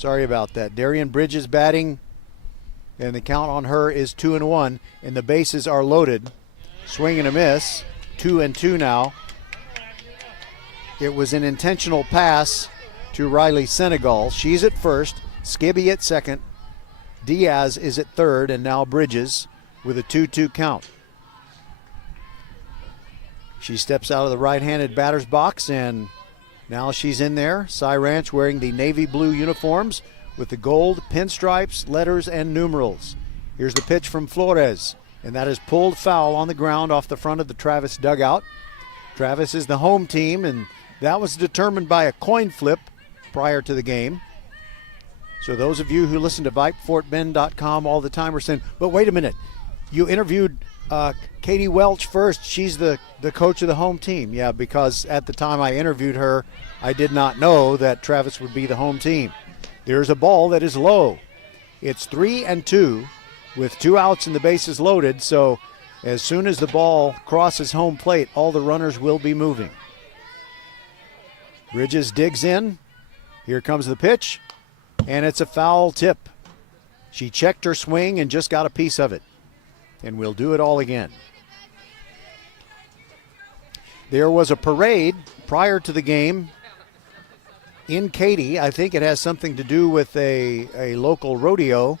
Sorry about that. Darian Bridges batting, and the count on her is 2-1, and the bases are loaded. Swing and a miss, 2-2 now. It was an intentional pass to Riley Senegal. She's at first, Skibby at second, Diaz is at third, and now Bridges with a 2-2 count. She steps out of the right-handed batter's box, and now she's in there. Cy Ranch wearing the navy blue uniforms with the gold pinstripes, letters, and numerals. Here's the pitch from Flores, and that is pulled foul on the ground off the front of the Travis dugout. Travis is the home team, and that was determined by a coin flip prior to the game. So those of you who listen to VypeFortBend.com all the time are saying, but wait a minute, you interviewed Katie Welch first. She's the coach of the home team. Yeah, because at the time I interviewed her, I did not know that Travis would be the home team. There's a ball that is low. It's 3-2 with 2 outs and the bases loaded. So as soon as the ball crosses home plate, all the runners will be moving. Bridges digs in. Here comes the pitch, and it's a foul tip. She checked her swing and just got a piece of it. And we'll do it all again. There was a parade prior to the game in Katy. I think it has something to do with a local rodeo,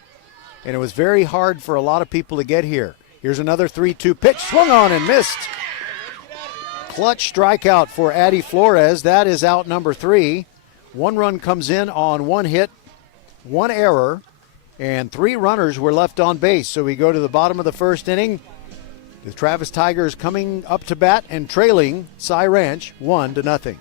and it was very hard for a lot of people to get here. Here's another 3-2 pitch, swung on and missed. Clutch strikeout for Addie Flores. That is out number 3. 1 run comes in on 1 hit, 1 error, and 3 runners were left on base. So we go to the bottom of the first inning. The Travis Tigers coming up to bat and trailing Cy Ranch 1-0.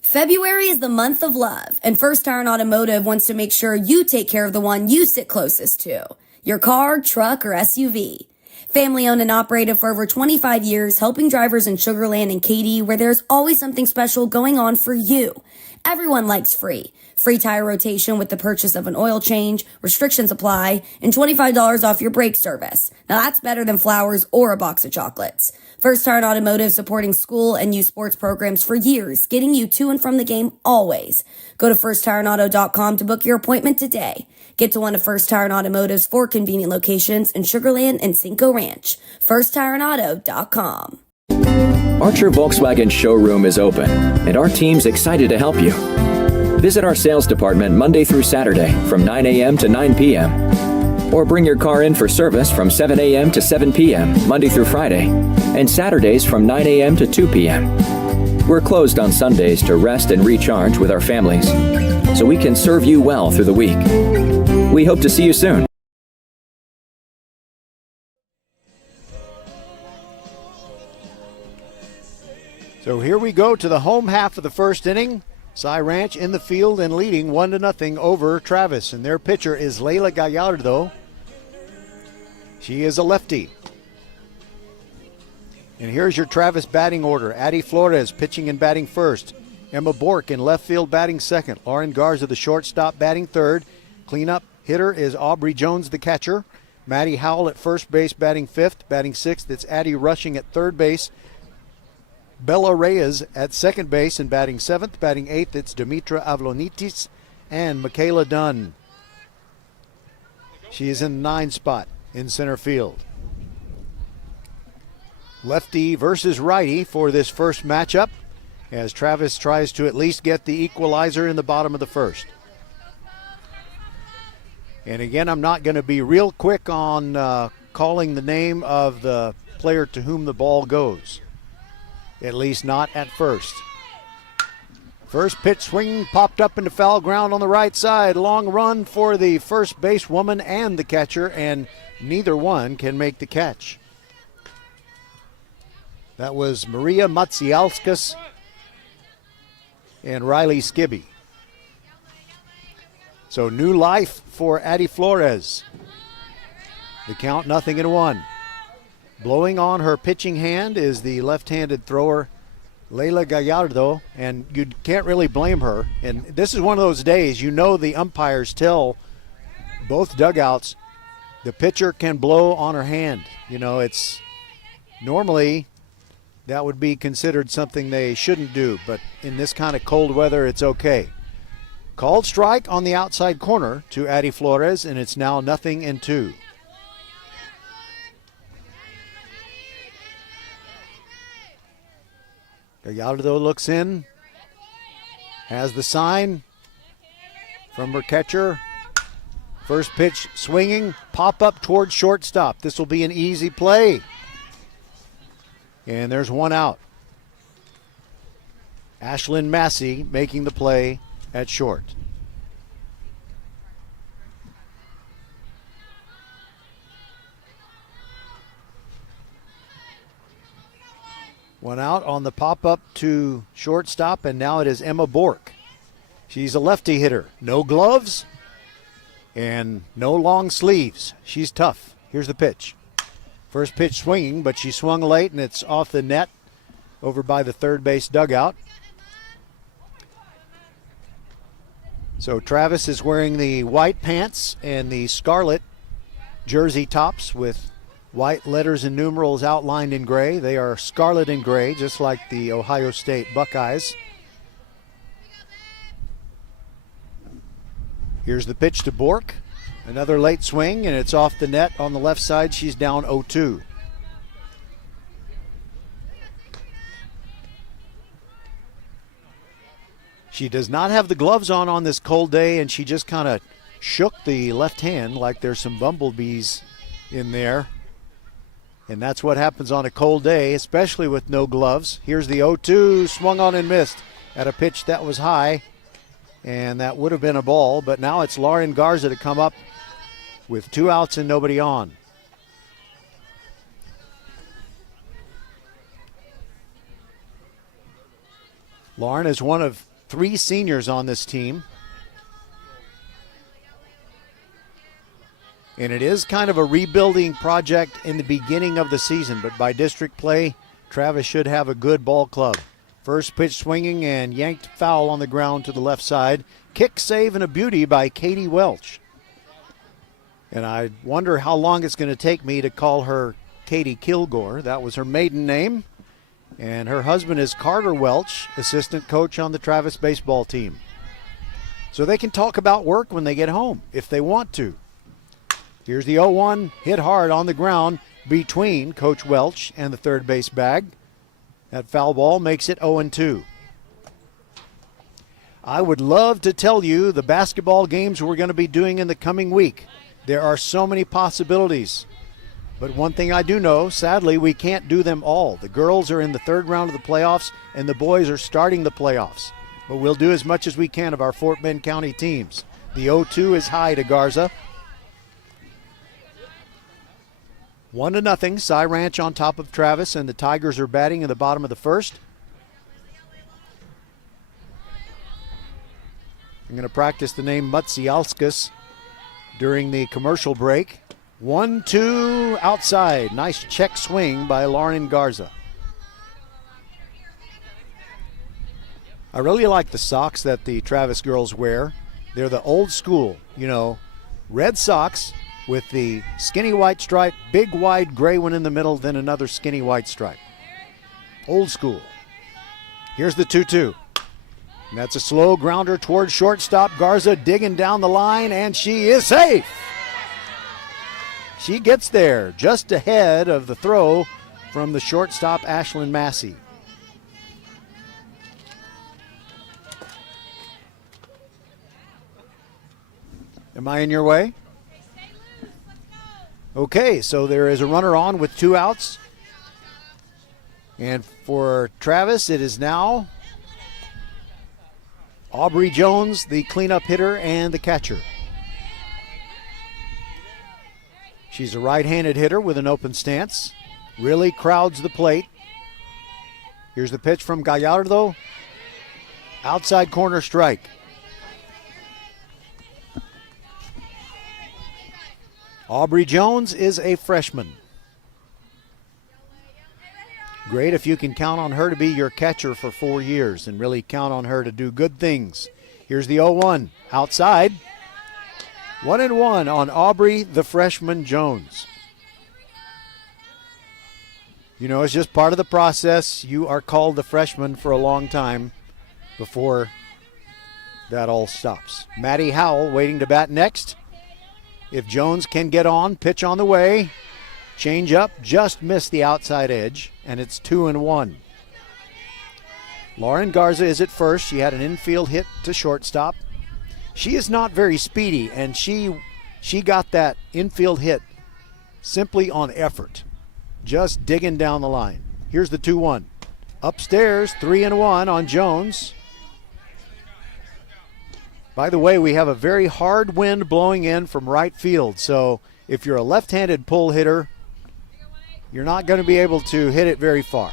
February is the month of love, and First Tire Automotive wants to make sure you take care of the one you sit closest to, your car, truck, or SUV. Family owned and operated for over 25 years, helping drivers in Sugar Land and Katy, where there's always something special going on for you. Everyone likes free. Free tire rotation with the purchase of an oil change, restrictions apply, and $25 off your brake service. Now that's better than flowers or a box of chocolates. First Tire Automotive supporting school and youth sports programs for years, getting you to and from the game always. Go to firsttireandauto.com to book your appointment today. Get to one of First Tire Automotive's 4 convenient locations in Sugar Land and Cinco Ranch. firsttireandauto.com. Archer Volkswagen showroom is open, and our team's excited to help you. Visit our sales department Monday through Saturday from 9 a.m. to 9 p.m. Or bring your car in for service from 7 a.m. to 7 p.m. Monday through Friday, and Saturdays from 9 a.m. to 2 p.m. We're closed on Sundays to rest and recharge with our families, so we can serve you well through the week. We hope to see you soon. So here we go to the home half of the first inning. Cy Ranch in the field and leading 1-0 over Travis. And their pitcher is Leila Gallardo. She is a lefty. And here's your Travis batting order. Addie Flores pitching and batting first. Emma Bork in left field batting second. Lauren Garza, the shortstop, batting third. Cleanup hitter is Aubrey Jones, the catcher. Maddie Howell at first base batting fifth. Batting sixth, it's Addie Rushing at third base. Bella Reyes at second base and batting seventh. Batting eighth, it's Dimitra Avlonitis and Michaela Dunn. She is in the 9 spot in center field. Lefty versus righty for this first matchup as Travis tries to at least get the equalizer in the bottom of the first. And again, I'm not going to be real quick on calling the name of the player to whom the ball goes. At least not at first. First pitch swing popped up into foul ground on the right side. Long run for the first base woman and the catcher, and neither one can make the catch. That was Maria Matsiauskas and Riley Skibby. So new life for Addie Flores. The count 0-1. Blowing on her pitching hand is the left-handed thrower, Leila Gallardo, and you can't really blame her. And this is one of those days, you know, the umpires tell both dugouts the pitcher can blow on her hand. You know, it's normally that would be considered something they shouldn't do, but in this kind of cold weather, it's okay. Called strike on the outside corner to Addie Flores, and it's now 0-2. Gallardo looks in, has the sign from her catcher. First pitch swinging, pop up towards shortstop. This will be an easy play. And there's one out. Ashlyn Massey making the play at short. One out on the pop-up to shortstop, and now it is Emma Bork. She's a lefty hitter. No gloves and no long sleeves. She's tough. Here's the pitch. First pitch swinging, but she swung late, and it's off the net over by the third base dugout. So Travis is wearing the white pants and the scarlet jersey tops with white letters and numerals outlined in gray. They are scarlet and gray, just like the Ohio State Buckeyes. Here's the pitch to Bork. Another late swing, and it's off the net on the left side. She's down 0-2. She does not have the gloves on this cold day, and she just kind of shook the left hand like there's some bumblebees in there. And that's what happens on a cold day, especially with no gloves. Here's the 0-2, swung on and missed at a pitch that was high, and that would have been a ball. But now it's Lauren Garza to come up with 2 outs and nobody on. Lauren is one of 3 seniors on this team. And it is kind of a rebuilding project in the beginning of the season, but by district play, Travis should have a good ball club. First pitch swinging and yanked foul on the ground to the left side. Kick, save, and a beauty by Katie Welch. And I wonder how long it's going to take me to call her Katie Kilgore. That was her maiden name. And her husband is Carter Welch, assistant coach on the Travis baseball team. So they can talk about work when they get home, if they want to. Here's the 0-1, hit hard on the ground between Coach Welch and the third base bag. That foul ball makes it 0-2. I would love to tell you the basketball games we're going to be doing in the coming week. There are so many possibilities. But one thing I do know, sadly, we can't do them all. The girls are in the third round of the playoffs, and the boys are starting the playoffs. But we'll do as much as we can of our Fort Bend County teams. The 0-2 is high to Garza. 1-0, Cy Ranch on top of Travis, and the Tigers are batting in the bottom of the first. I'm going to practice the name Mutsialskis during the commercial break. 1-2 outside. Nice check swing by Lauren Garza. I really like the socks that the Travis girls wear. They're the old school, red socks with the skinny white stripe, big wide gray one in the middle, then another skinny white stripe. Old school. Here's the 2-2. And that's a slow grounder towards shortstop. Garza digging down the line, and she is safe. She gets there just ahead of the throw from the shortstop, Ashlyn Massey. Am I in your way? Okay, so there is a runner on with 2 outs. And for Travis, it is now Aubrey Jones, the cleanup hitter and the catcher. She's a right-handed hitter with an open stance. Really crowds the plate. Here's the pitch from Gallardo. Outside corner strike. Aubrey Jones is a freshman. Great if you can count on her to be your catcher for 4 years and really count on her to do good things. Here's the 0-1. Outside. 1-1 on Aubrey, the freshman Jones. You know, it's just part of the process. You are called the freshman for a long time before that all stops. Maddie Howell waiting to bat next. If Jones can get on, pitch on the way. Change up, just missed the outside edge, and it's 2-1. Lauren Garza is at first. She had an infield hit to shortstop. She is not very speedy, and she got that infield hit simply on effort, just digging down the line. Here's the 2-1. Upstairs, 3-1 on Jones. By the way, we have a very hard wind blowing in from right field, so if you're a left-handed pull hitter, you're not going to be able to hit it very far.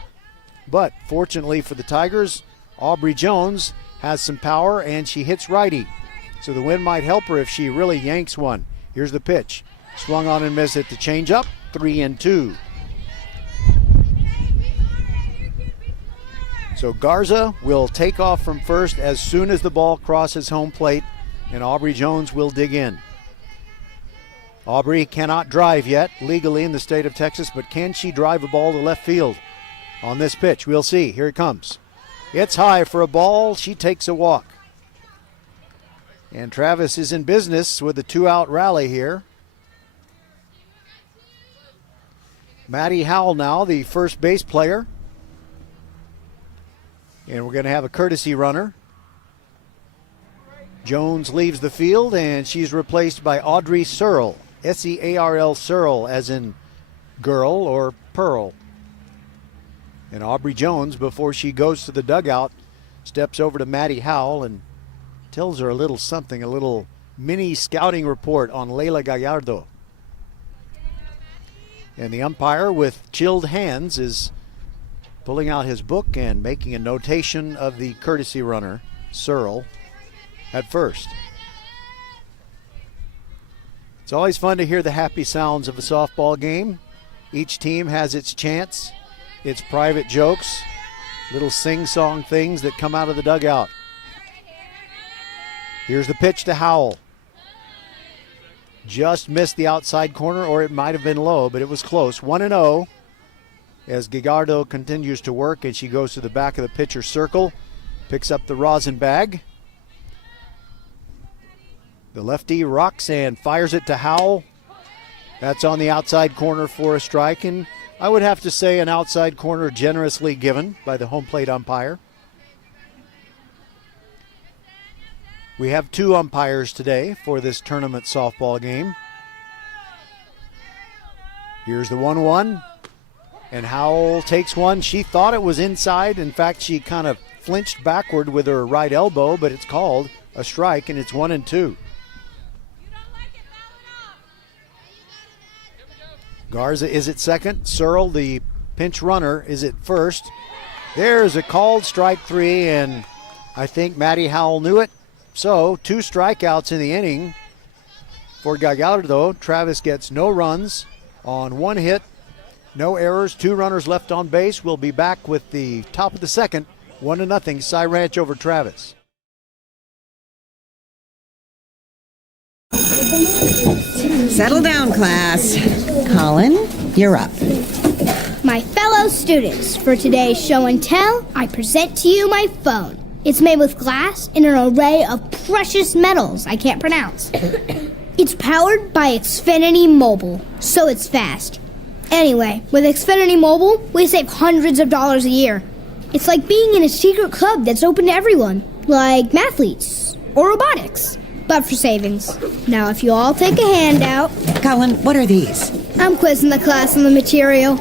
But fortunately for the Tigers, Aubrey Jones has some power and she hits righty. So the wind might help her if she really yanks one. Here's the pitch. Swung on and missed it. The changeup, 3-2. So Garza will take off from first as soon as the ball crosses home plate, and Aubrey Jones will dig in. Aubrey cannot drive yet legally in the state of Texas, but can she drive a ball to left field on this pitch? We'll see. Here it comes. It's high for a ball. She takes a walk. And Travis is in business with a 2-out rally here. Maddie Howell now, the first base player. And we're going to have a courtesy runner. Jones leaves the field, and she's replaced by Audrey Searle. S-E-A-R-L, Searle, as in girl or pearl. And Aubrey Jones, before she goes to the dugout, steps over to Maddie Howell and tells her a little something, a little mini scouting report on Leila Gallardo. And the umpire, with chilled hands, is pulling out his book and making a notation of the courtesy runner, Searle, at first. It's always fun to hear the happy sounds of a softball game. Each team has its chants, its private jokes, little sing-song things that come out of the dugout. Here's the pitch to Howell. Just missed the outside corner, or it might have been low, but it was close. 1-0 as Gallardo continues to work, and she goes to the back of the pitcher's circle, picks up the rosin bag. The lefty rocks and fires it to Howell. That's on the outside corner for a strike, and I would have to say an outside corner generously given by the home plate umpire. We have 2 umpires today for this tournament softball game. Here's the 1-1, and Howell takes one. She thought it was inside. In fact, she kind of flinched backward with her right elbow, but it's called a strike, and it's 1-2. Garza is at second. Searle, the pinch runner, is at first. There's a called strike 3, and I think Maddie Howell knew it. So 2 strikeouts in the inning for Gallardo. Travis gets no runs on 1 hit, no errors, 2 runners left on base. We'll be back with the top of the second, 1-0, Cy Ranch over Travis. Settle down, class. Colin, you're up. My fellow students, for today's show and tell, I present to you my phone. It's made with glass and an array of precious metals I can't pronounce. It's powered by Xfinity Mobile, so it's fast. Anyway, with Xfinity Mobile, we save hundreds of dollars a year. It's like being in a secret club that's open to everyone, like mathletes or robotics, but for savings. Now, if you all take a handout... Colin, what are these? I'm quizzing the class on the material.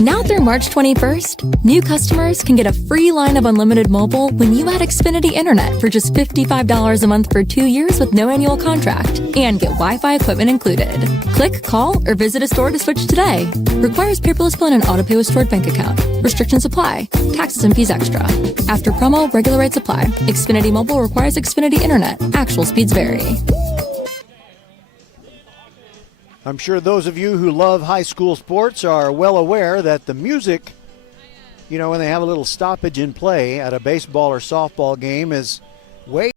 Now through March 21st, new customers can get a free line of unlimited mobile when you add Xfinity Internet for just $55 a month for 2 years with no annual contract and get Wi-Fi equipment included. Click, call, or visit a store to switch today. Requires paperless plan and autopay with stored bank account. Restrictions apply. Taxes and fees extra. After promo, regular rates apply. Xfinity Mobile requires Xfinity Internet. Actual speeds vary. I'm sure those of you who love high school sports are well aware that the music, you know, when they have a little stoppage in play at a baseball or softball game, is way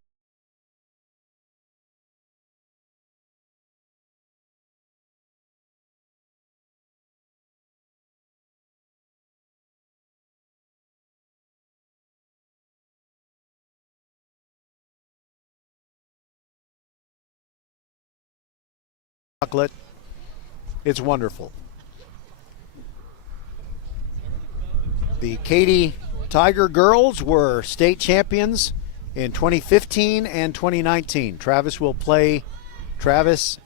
chocolate. It's wonderful. The Katy Tiger girls were state champions in 2015 and 2019. Travis will play Katy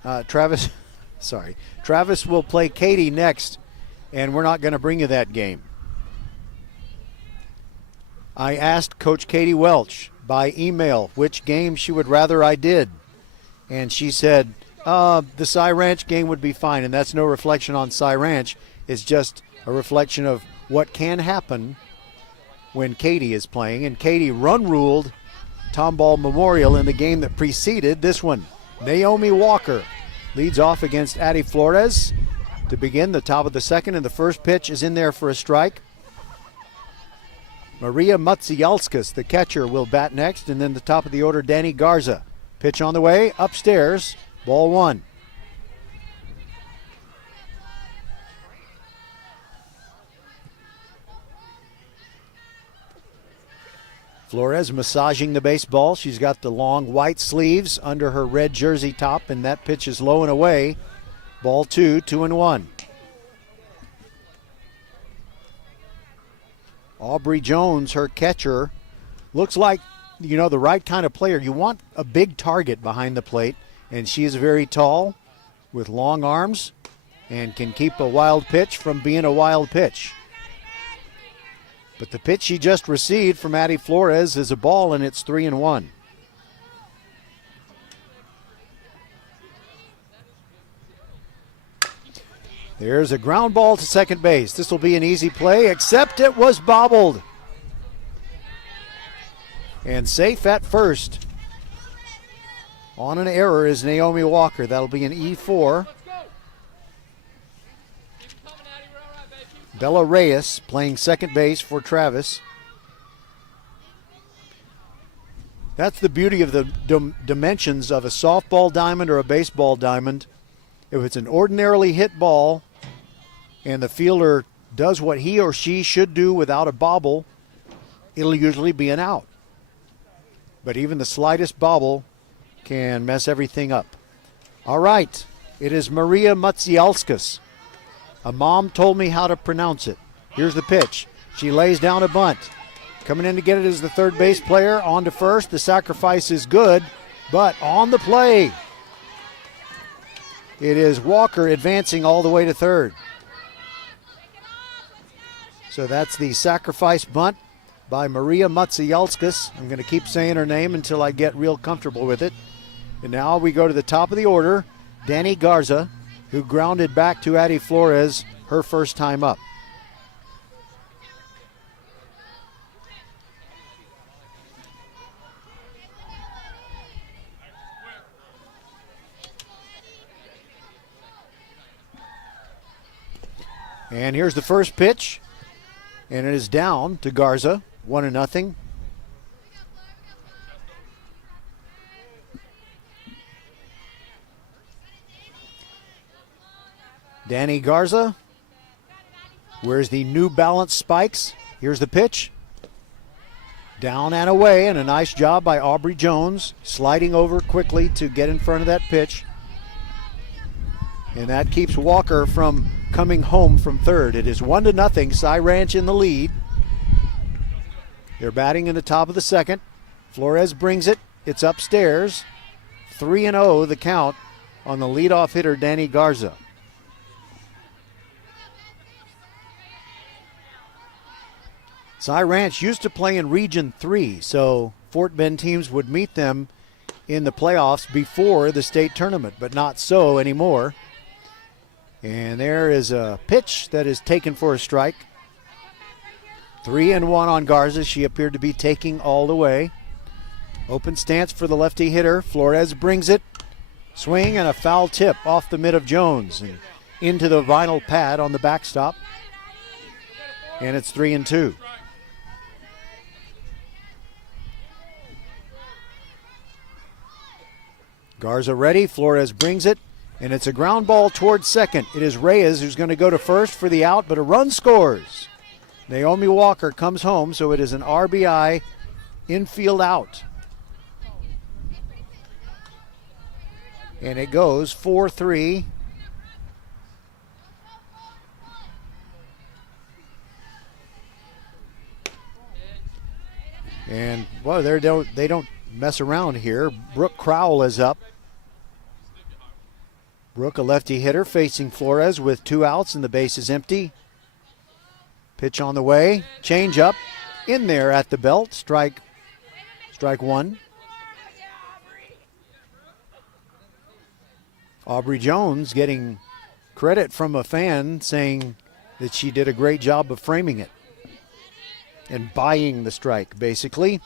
next, and we're not going to bring you that game. I asked Coach Katie Welch by email which game she would rather I did, and she said the Cy Ranch game would be fine, and that's no reflection on Cy Ranch. It's just a reflection of what can happen when Katy is playing, and Katy run-ruled Tomball Memorial in the game that preceded this one. Naomi Walker leads off against Addie Flores to begin the top of the second, and the first pitch is in there for a strike. Maria Matsialskis, the catcher, will bat next, and then the top of the order, Danny Garza. Pitch on the way, upstairs, ball one. Flores massaging the baseball. She's got the long white sleeves under her red jersey top, and that pitch is low and away. Ball two, 2-1. Aubrey Jones, her catcher, looks like, the right kind of player. You want a big target behind the plate, and she is very tall with long arms and can keep a wild pitch from being a wild pitch. But the pitch she just received from Addie Flores is a ball, and it's 3-1. There's a ground ball to second base. This will be an easy play, except it was bobbled. And safe at first. On an error is Naomi Walker. That'll be an E4. Bella Reyes playing second base for Travis. That's the beauty of the dimensions of a softball diamond or a baseball diamond. If it's an ordinarily hit ball and the fielder does what he or she should do without a bobble, it'll usually be an out. But even the slightest bobble can mess everything up. All right, it is Maria Matsialskis. A mom told me how to pronounce it. Here's the pitch. She lays down a bunt. Coming in to get it is the third base player. On to first. The sacrifice is good, but on the play, it is Walker advancing all the way to third. So that's the sacrifice bunt by Maria Matsialskis. I'm going to keep saying her name until I get real comfortable with it. And now we go to the top of the order, Danny Garza, who grounded back to Addie Flores her first time up. And here's the first pitch, and it is down to Garza, 1-0. Danny Garza wears the New Balance spikes. Here's the pitch. Down and away, and a nice job by Aubrey Jones, sliding over quickly to get in front of that pitch. And that keeps Walker from coming home from third. It is 1-0, Cy Ranch in the lead. They're batting in the top of the second. Flores brings it. It's upstairs. 3-0 the count on the leadoff hitter, Danny Garza. Cy Ranch used to play in Region 3, so Fort Bend teams would meet them in the playoffs before the state tournament, but not so anymore. And there is a pitch that is taken for a strike. 3-1 on Garza. She appeared to be taking all the way. Open stance for the lefty hitter. Flores brings it. Swing and a foul tip off the mid of Jones and into the vinyl pad on the backstop. And it's 3-2. Garza ready. Flores brings it. And it's a ground ball towards second. It is Reyes who's going to go to first for the out, but a run scores. Naomi Walker comes home, so it is an RBI infield out. And it goes 4-3 And, well, they don't mess around here. Brooke Crowell is up. Brooke, a lefty hitter, facing Flores with 2 outs and the base is empty. Pitch on the way. Change up. In there at the belt. Strike 1. Aubrey Jones getting credit from a fan saying that she did a great job of framing it and buying the strike, basically.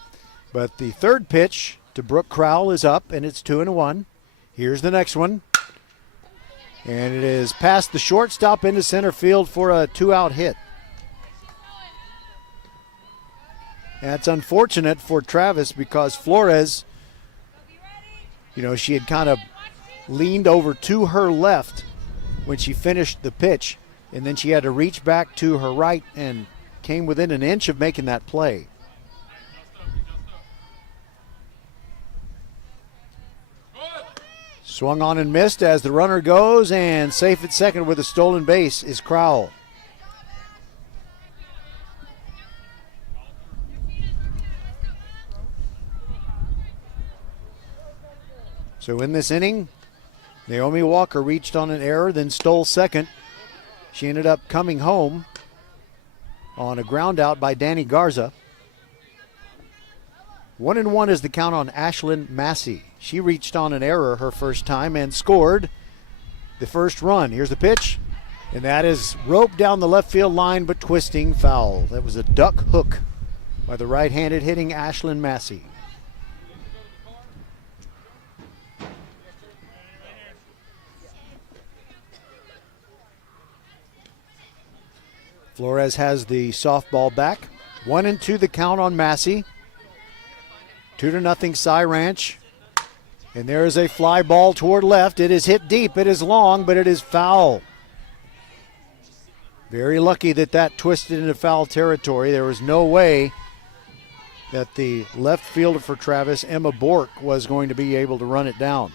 But the third pitch to Brooke Crowell is up, and it's 2-1. Here's the next one. And it is past the shortstop into center field for a 2-out hit. That's unfortunate for Travis because Flores, she had kind of leaned over to her left when she finished the pitch, and then she had to reach back to her right and came within an inch of making that play. Swung on and missed as the runner goes, and safe at second with a stolen base is Crowell. So in this inning, Naomi Walker reached on an error, then stole second. She ended up coming home on a ground out by Danny Garza. 1-1 is the count on Ashlyn Massey. She reached on an error her first time and scored the first run. Here's the pitch, and that is roped down the left field line, but twisting foul. That was a duck hook by the right-handed hitting Ashlyn Massey. Flores has the softball back. 1-2 the count on Massey. 2-0 Cy Ranch. And there is a fly ball toward left. It is hit deep. It is long, but it is foul. Very lucky that twisted into foul territory. There was no way that the left fielder for Travis, Emma Bork, was going to be able to run it down.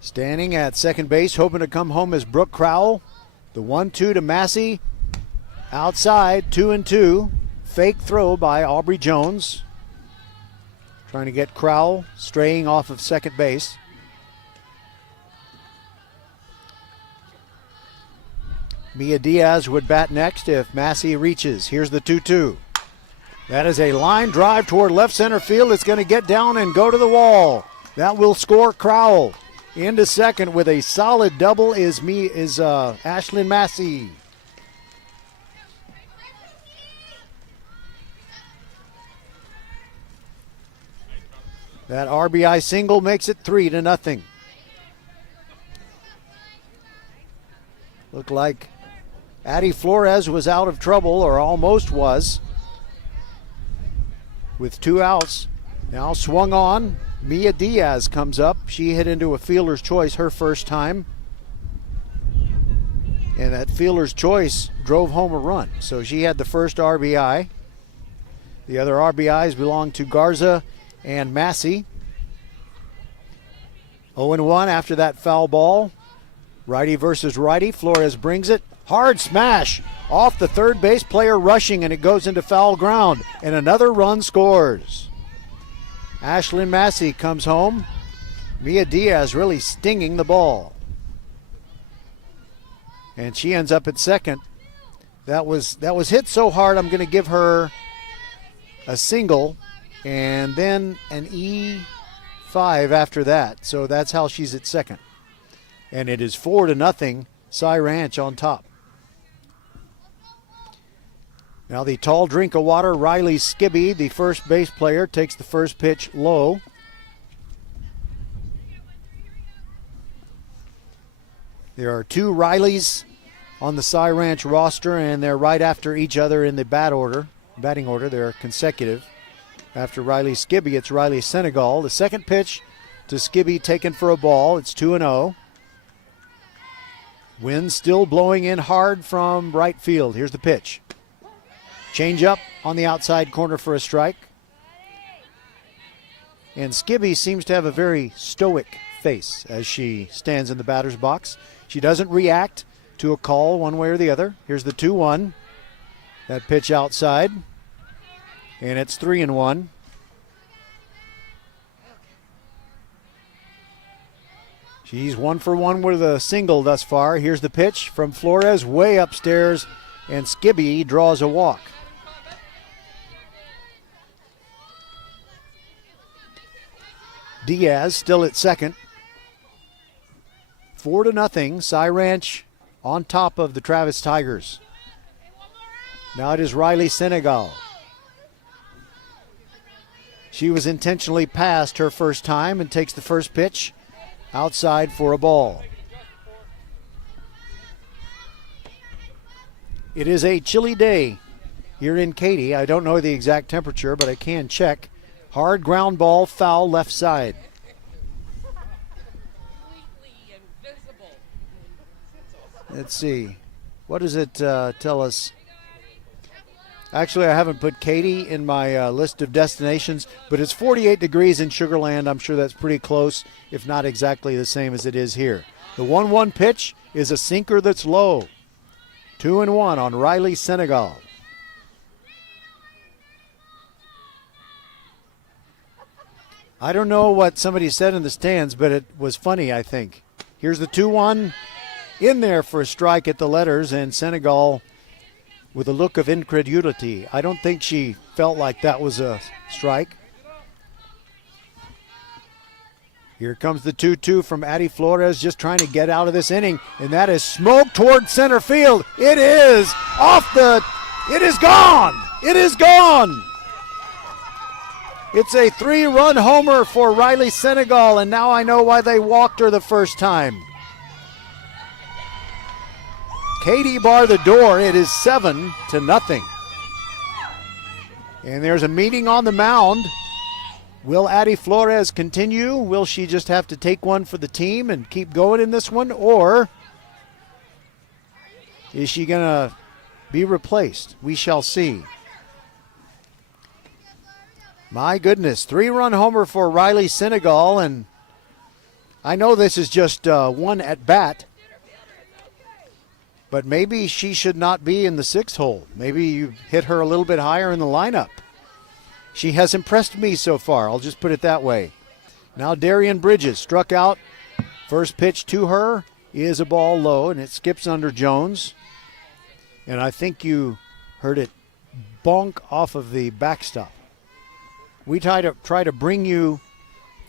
Standing at second base, hoping to come home is Brooke Crowell. The 1-2 to Massey. Outside, 2-2. Fake throw by Aubrey Jones. Trying to get Crowell straying off of second base. Mia Diaz would bat next if Massey reaches. Here's the 2-2. That is a line drive toward left center field. It's going to get down and go to the wall. That will score Crowell. Into second with a solid double is Ashlyn Massey. That RBI single makes it 3-0. Looked like Addie Flores was out of trouble, or almost was, with 2 outs. Now swung on. Mia Diaz comes up. She hit into a fielder's choice her first time. And that fielder's choice drove home a run. So she had the first RBI. The other RBIs belong to Garza and Massey. 0-1 after that foul ball. Righty versus righty. Flores brings it. Hard smash off the third base player rushing, and it goes into foul ground. And another run scores. Ashlyn Massey comes home. Mia Diaz really stinging the ball. And she ends up at second. That was hit so hard, I'm going to give her a single and then an E5 after that. So that's how she's at second. And it is 4-0, Cy Ranch on top. Now the tall drink of water, Riley Skibby, the first base player, takes the first pitch low. There are 2 Rileys on the Cy Ranch roster, and they're right after each other in the batting order. They're consecutive. After Riley Skibby, it's Riley Senegal. The second pitch to Skibby taken for a ball. It's 2-0. Wind still blowing in hard from right field. Here's the pitch. Change up on the outside corner for a strike. And Skibby seems to have a very stoic face as she stands in the batter's box. She doesn't react to a call one way or the other. Here's the 2-1. That pitch outside. And it's 3-1. She's 1 for 1 with a single thus far. Here's the pitch from Flores way upstairs, and Skibby draws a walk. Diaz still at second. 4-0. Cy Ranch on top of the Travis Tigers. Now it is Riley Senegal. She was intentionally passed her first time and takes the first pitch outside for a ball. It is a chilly day here in Katy. I don't know the exact temperature, but I can check. Hard ground ball, foul left side. Let's see. What does it tell us? Actually, I haven't put Katy in my list of destinations, but it's 48 degrees in Sugar Land. I'm sure that's pretty close, if not exactly the same as it is here. The 1-1 pitch is a sinker that's low. 2-1 on Riley Senegal. I don't know what somebody said in the stands, but it was funny, I think. Here's the 2-1 in there for a strike at the letters, and Senegal with a look of incredulity. I don't think she felt like that was a strike. Here comes the 2-2 from Addie Flores, just trying to get out of this inning, and that is smoke toward center field. It is it is gone. It is gone. It's a 3-run homer for Riley Senegal, and now I know why they walked her the first time. Katy bar the door. It is 7-0. And there's a meeting on the mound. Will Addie Flores continue? Will she just have to take one for the team and keep going in this one? Or is she going to be replaced? We shall see. My goodness, 3-run homer for Riley Senegal. And I know this is just one at bat, but maybe she should not be in the 6th hole. Maybe you hit her a little bit higher in the lineup. She has impressed me so far. I'll just put it that way. Now Darian Bridges struck out. First pitch to her is a ball low, and it skips under Jones. And I think you heard it bonk off of the backstop. We try to bring you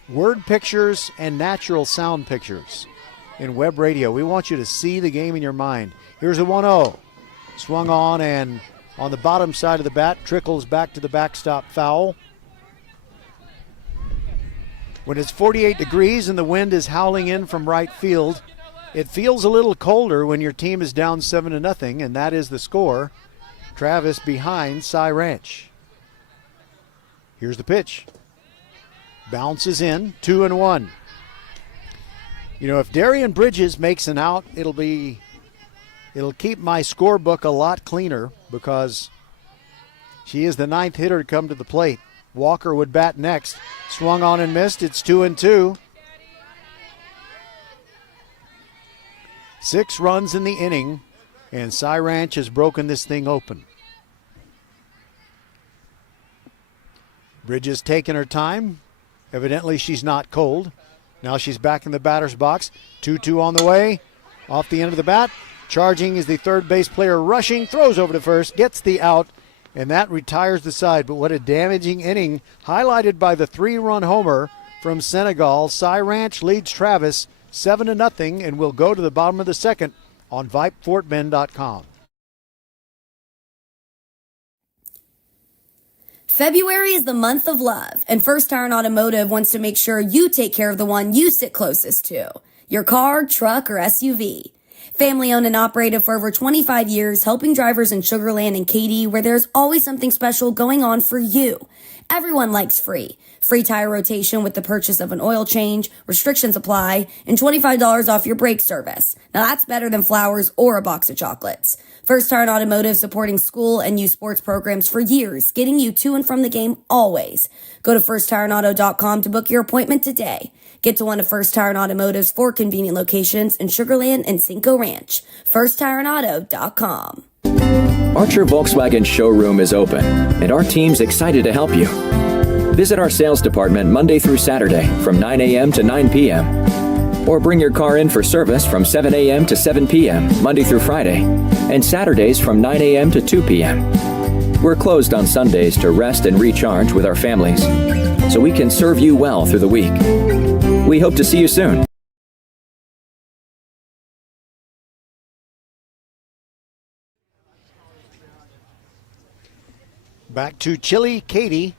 word pictures and natural sound pictures in web radio. We want you to see the game in your mind. Here's a 1-0. Swung on, and on the bottom side of the bat, trickles back to the backstop, foul. When it's 48 degrees and the wind is howling in from right field, it feels a little colder when your team is down 7-0, and that is the score. Travis behind Cy Ranch. Here's the pitch. Bounces in, 2-1. You know, if Darian Bridges makes an out, it'll keep my scorebook a lot cleaner, because she is the 9th hitter to come to the plate. Walker would bat next. Swung on and missed. It's 2-2. 6 runs in the inning, and Cy Ranch has broken this thing open. Bridges taking her time. Evidently she's not cold. Now she's back in the batter's box. 2-2 on the way. Off the end of the bat. Charging is the third base player, rushing, throws over to first, gets the out, and that retires the side. But what a damaging inning, highlighted by the 3-run homer from Senegal. Cy Ranch leads Travis 7-0, and will go to the bottom of the 2nd on VypeFortBend.com. February is the month of love, and First Iron Automotive wants to make sure you take care of the one you sit closest to, your car, truck, or SUV. Family owned and operated for over 25 years, helping drivers in Sugar Land and Katy, where there's always something special going on for you. Everyone likes free. Free tire rotation with the purchase of an oil change, restrictions apply, and $25 off your brake service. Now that's better than flowers or a box of chocolates. First Tire and Automotive supporting school and youth sports programs for years, getting you to and from the game always. Go to firsttireandauto.com to book your appointment today. Get to one of First Tire and Automotive's 4 convenient locations in Sugar Land and Cinco Ranch. firsttireandauto.com. Archer Volkswagen showroom is open, and our team's excited to help you. Visit our sales department Monday through Saturday from 9 a.m. to 9 p.m. Or bring your car in for service from 7 a.m. to 7 p.m. Monday through Friday, and Saturdays from 9 a.m. to 2 p.m. We're closed on Sundays to rest and recharge with our families, so we can serve you well through the week. We hope to see you soon. Back to Chile Katy.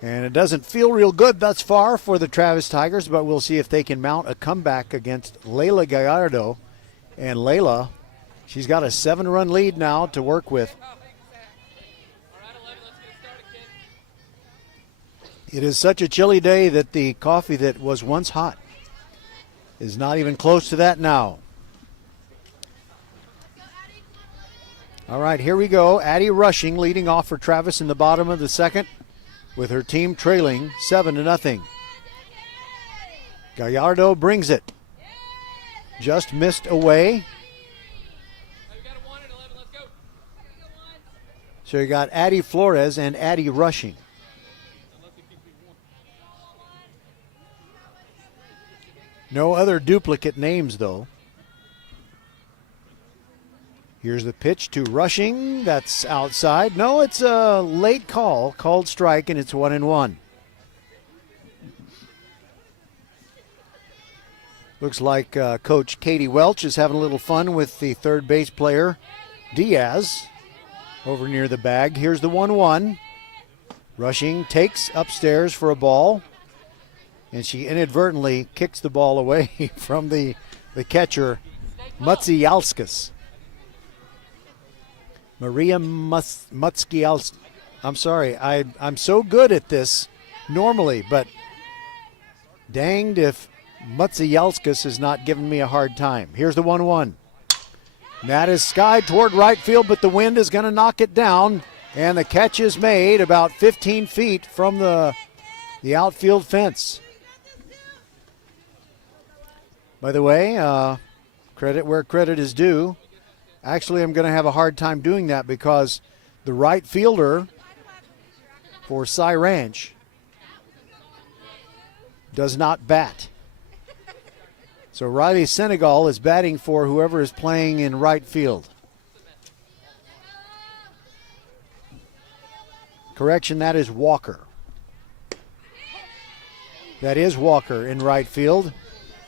And it doesn't feel real good thus far for the Travis Tigers, but we'll see if they can mount a comeback against Layla Gallardo. And Layla, she's got a 7-run lead now to work with. It is such a chilly day that the coffee that was once hot is not even close to that now. All right, here we go. Addie Rushing leading off for Travis in the bottom of the second, with her team trailing 7-0. Gallardo brings it. Just missed away. So you got Addie Flores and Addie Rushing. No other duplicate names, though. Here's the pitch to Rushing. That's outside. No, it's a late call. Called strike, and it's 1-1. Looks like Coach Katie Welch is having a little fun with the third base player, Diaz, over near the bag. Here's the 1-1. Rushing takes upstairs for a ball, and she inadvertently kicks the ball away from the catcher, Mutsialskis. Maria Mutsialskis. I'm sorry, I'm so good at this normally, but danged if Mutsialskis is not giving me a hard time. Here's the 1-1. That is skied toward right field, but the wind is going to knock it down, and the catch is made about 15 feet from the outfield fence. By the way, credit where credit is due. Actually, I'm going to have a hard time doing that because the right fielder for Cy Ranch does not bat. So Riley Senegal is batting for whoever is playing in right field. Correction, that is Walker. That is Walker in right field.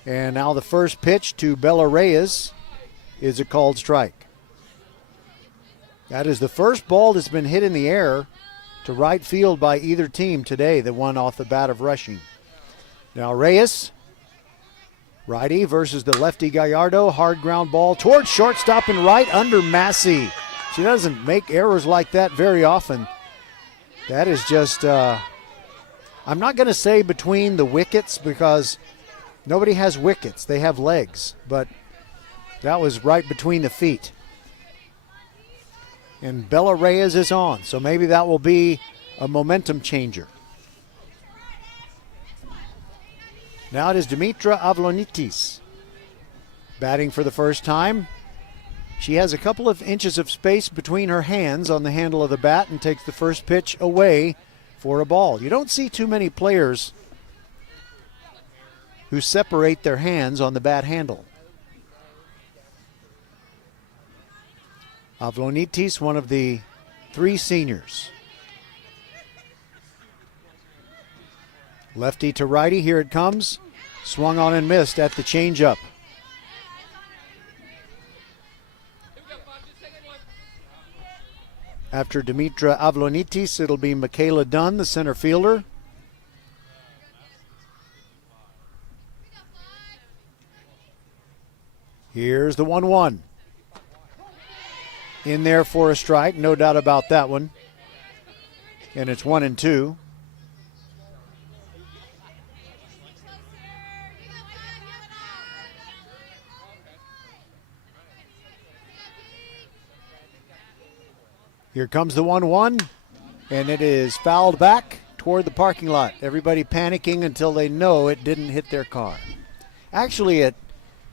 And now the first pitch to Bella Reyes is a called strike. That is the first ball that's been hit in the air to right field by either team today, the one off the bat of Rushing. Now Reyes, righty versus the lefty Gallardo. Hard ground ball towards shortstop and right under Massey. She doesn't make errors like that very often. That is just, I'm not going to say between the wickets because nobody has wickets. They have legs, but that was right between the feet. And Bella Reyes is on, so maybe that will be a momentum changer. Now it is Dimitra Avlonitis batting for the first time. She has a couple of inches of space between her hands on the handle of the bat and takes the first pitch away for a ball. You don't see too many players who separate their hands on the bat handle. Avlonitis, one of the 3 seniors. Lefty to righty, here it comes. Swung on and missed at the changeup. After Dimitra Avlonitis, it'll be Michaela Dunn, the center fielder. Here's the 1-1. In there for a strike, no doubt about that one. And it's 1-2. Here comes the 1-1, and it is fouled back toward the parking lot. Everybody panicking until they know it didn't hit their car. Actually, it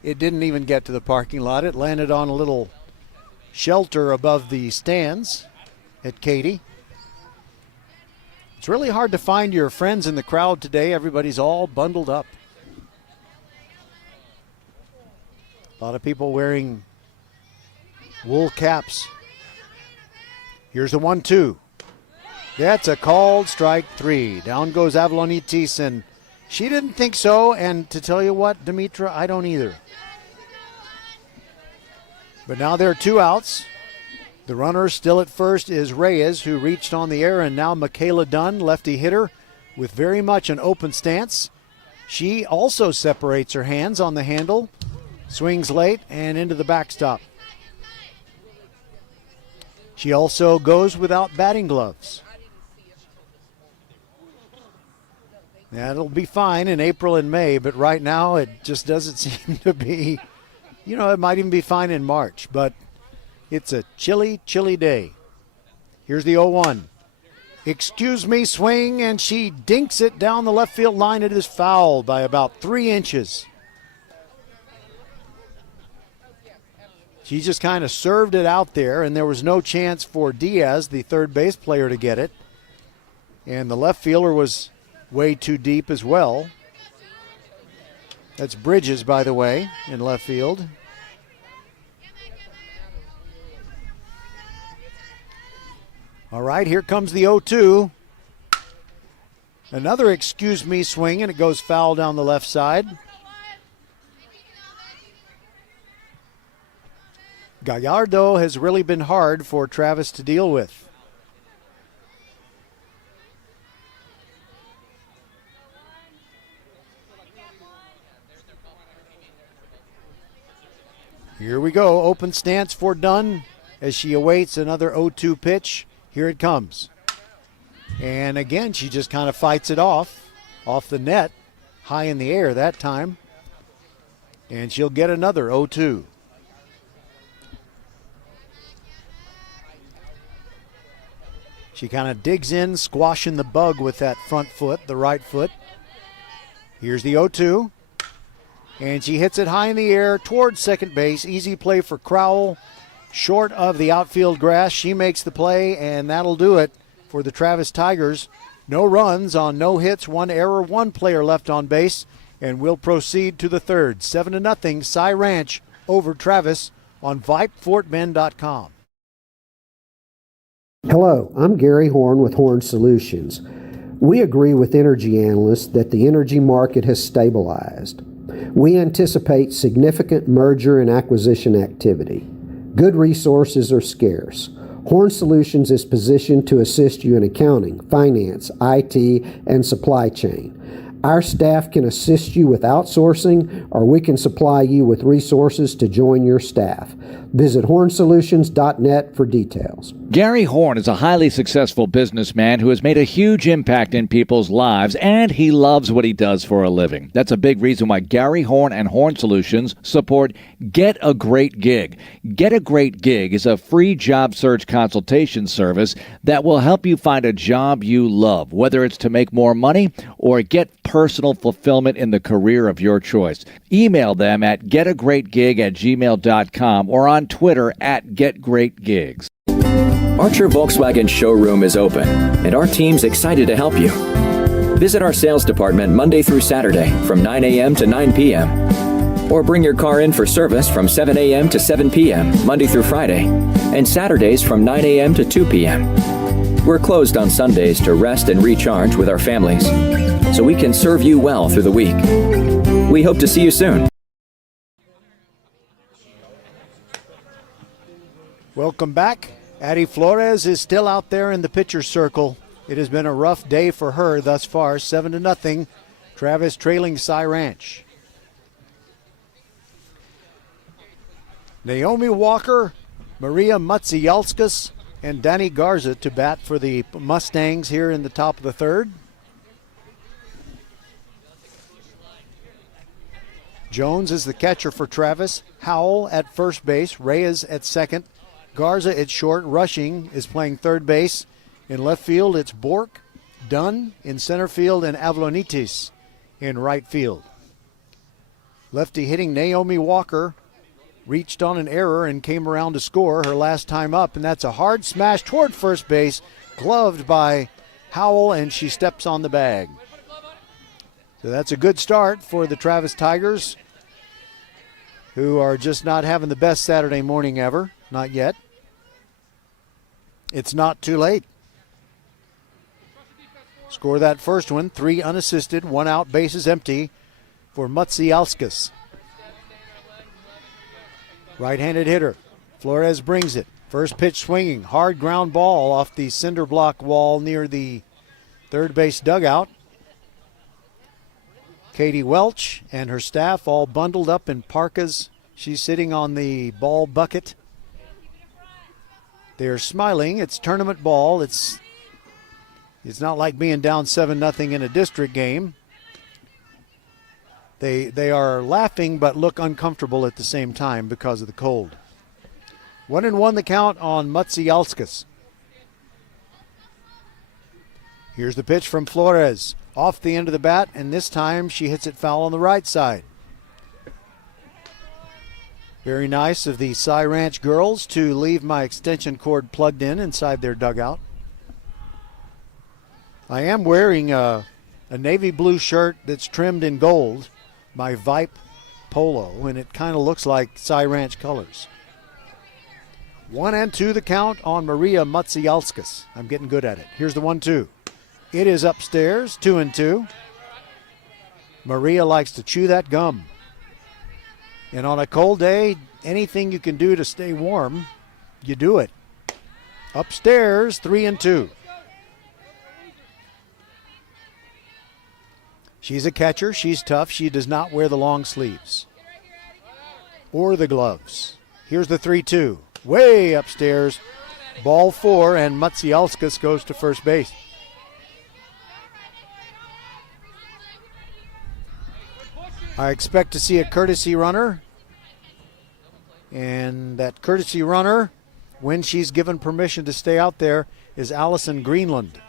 didn't even get to the parking lot. It landed on a little shelter above the stands at Katy. It's really hard to find your friends in the crowd today. Everybody's all bundled up. A lot of people wearing wool caps. Here's the 1-2. That's a called strike 3. Down goes Avalonitis, and she didn't think so. And to tell you what, Dimitra, I don't either. But now there are 2 outs. The runner still at first is Reyes, who reached on the air, and now Michaela Dunn, lefty hitter, with very much an open stance. She also separates her hands on the handle, swings late, and into the backstop. She also goes without batting gloves. That'll be fine in April and May, but right now it just doesn't seem to be, it might even be fine in March, but it's a chilly, chilly day. Here's the 0-1. Excuse me, swing, and she dinks it down the left field line. It is fouled by about 3 inches. She just kind of served it out there, and there was no chance for Diaz, the third base player, to get it. And the left fielder was way too deep as well. That's Bridges, by the way, in left field. All right, here comes the 0-2. Another excuse me swing, and it goes foul down the left side. Gallardo has really been hard for Travis to deal with. Here we go, open stance for Dunn as she awaits another 0-2 pitch. Here it comes. And again, she just kind of fights it off the net, high in the air that time. And she'll get another 0-2. She kind of digs in, squashing the bug with that front foot, the right foot. Here's the 0-2. And she hits it high in the air towards second base. Easy play for Crowell. Short of the outfield grass. She makes the play, and that'll do it for the Travis Tigers. No runs on no hits, 1 error, 1 player left on base. And we'll proceed to the third. 7-0, Cy Ranch over Travis on VypeFortBend.com. Hello, I'm Gary Horn with Horn Solutions. We agree with energy analysts that the energy market has stabilized. We anticipate significant merger and acquisition activity. Good resources are scarce. Horn Solutions is positioned to assist you in accounting, finance, IT, and supply chain. Our staff can assist you with outsourcing, or we can supply you with resources to join your staff. Visit hornsolutions.net for details. Gary Horn is a highly successful businessman who has made a huge impact in people's lives, and he loves what he does for a living. That's a big reason why Gary Horn and Horn Solutions support Get a Great Gig. Get a Great Gig is a free job search consultation service that will help you find a job you love, whether it's to make more money or get personal fulfillment in the career of your choice. Email them at getagreatgig@gmail.com or on Twitter at getgreatgigs. Archer Volkswagen showroom is open, and our team's excited to help you. Visit our sales department Monday through Saturday from 9 a.m. to 9 p.m. Or bring your car in for service from 7 a.m. to 7 p.m. Monday through Friday, and Saturdays from 9 a.m. to 2 p.m. We're closed on Sundays to rest and recharge with our families, so we can serve you well through the week. We hope to see you soon. Welcome back. Addie Flores is still out there in the pitcher's circle. It has been a rough day for her thus far. 7-0. Travis trailing Cy Ranch. Naomi Walker, Maria Matsielskis, And Danny Garza to bat for the Mustangs here in the top of the third. Jones is the catcher for Travis. Howell at first base. Reyes at second. Garza at short. Rushing is playing third base. In left field, it's Bork, Dunn in center field, and Avlonitis in right field. Lefty hitting Naomi Walker reached on an error and came around to score her last time up, and that's a hard smash toward first base, gloved by Howell, and she steps on the bag. So that's a good start for the Travis Tigers, who are just not having the best Saturday morning ever. Not yet. It's not too late. Score that first one, 3 unassisted, 1 out, bases empty for Matsiauskas. Right-handed hitter. Flores brings it. First pitch swinging. Hard ground ball off the cinder block wall near the third base dugout. Katie Welch and her staff all bundled up in parkas. She's sitting on the ball bucket. They're smiling. It's tournament ball. It's not like being down 7-0 in a district game. They are laughing but look uncomfortable at the same time because of the cold. 1-1 the count on Matsiauskas. Here's the pitch from Flores. Off the end of the bat, and this time she hits it foul on the right side. Very nice of the Cy Ranch girls to leave my extension cord plugged in inside their dugout. I am wearing a navy blue shirt that's trimmed in gold, my Vype polo, and it kind of looks like Cy Ranch colors. 1-2 the count on Maria Matsiauskas. I'm getting good at it. Here's the 1-2. It is upstairs, 2-2. Maria likes to chew that gum. And on a cold day, anything you can do to stay warm, you do it. Upstairs, 3-2. She's a catcher. She's tough. She does not wear the long sleeves or the gloves. Here's the 3-2. Way upstairs. Ball 4, and Matsiauskas goes to first base. I expect to see a courtesy runner. And that courtesy runner, when she's given permission to stay out there, is Allison Greenland.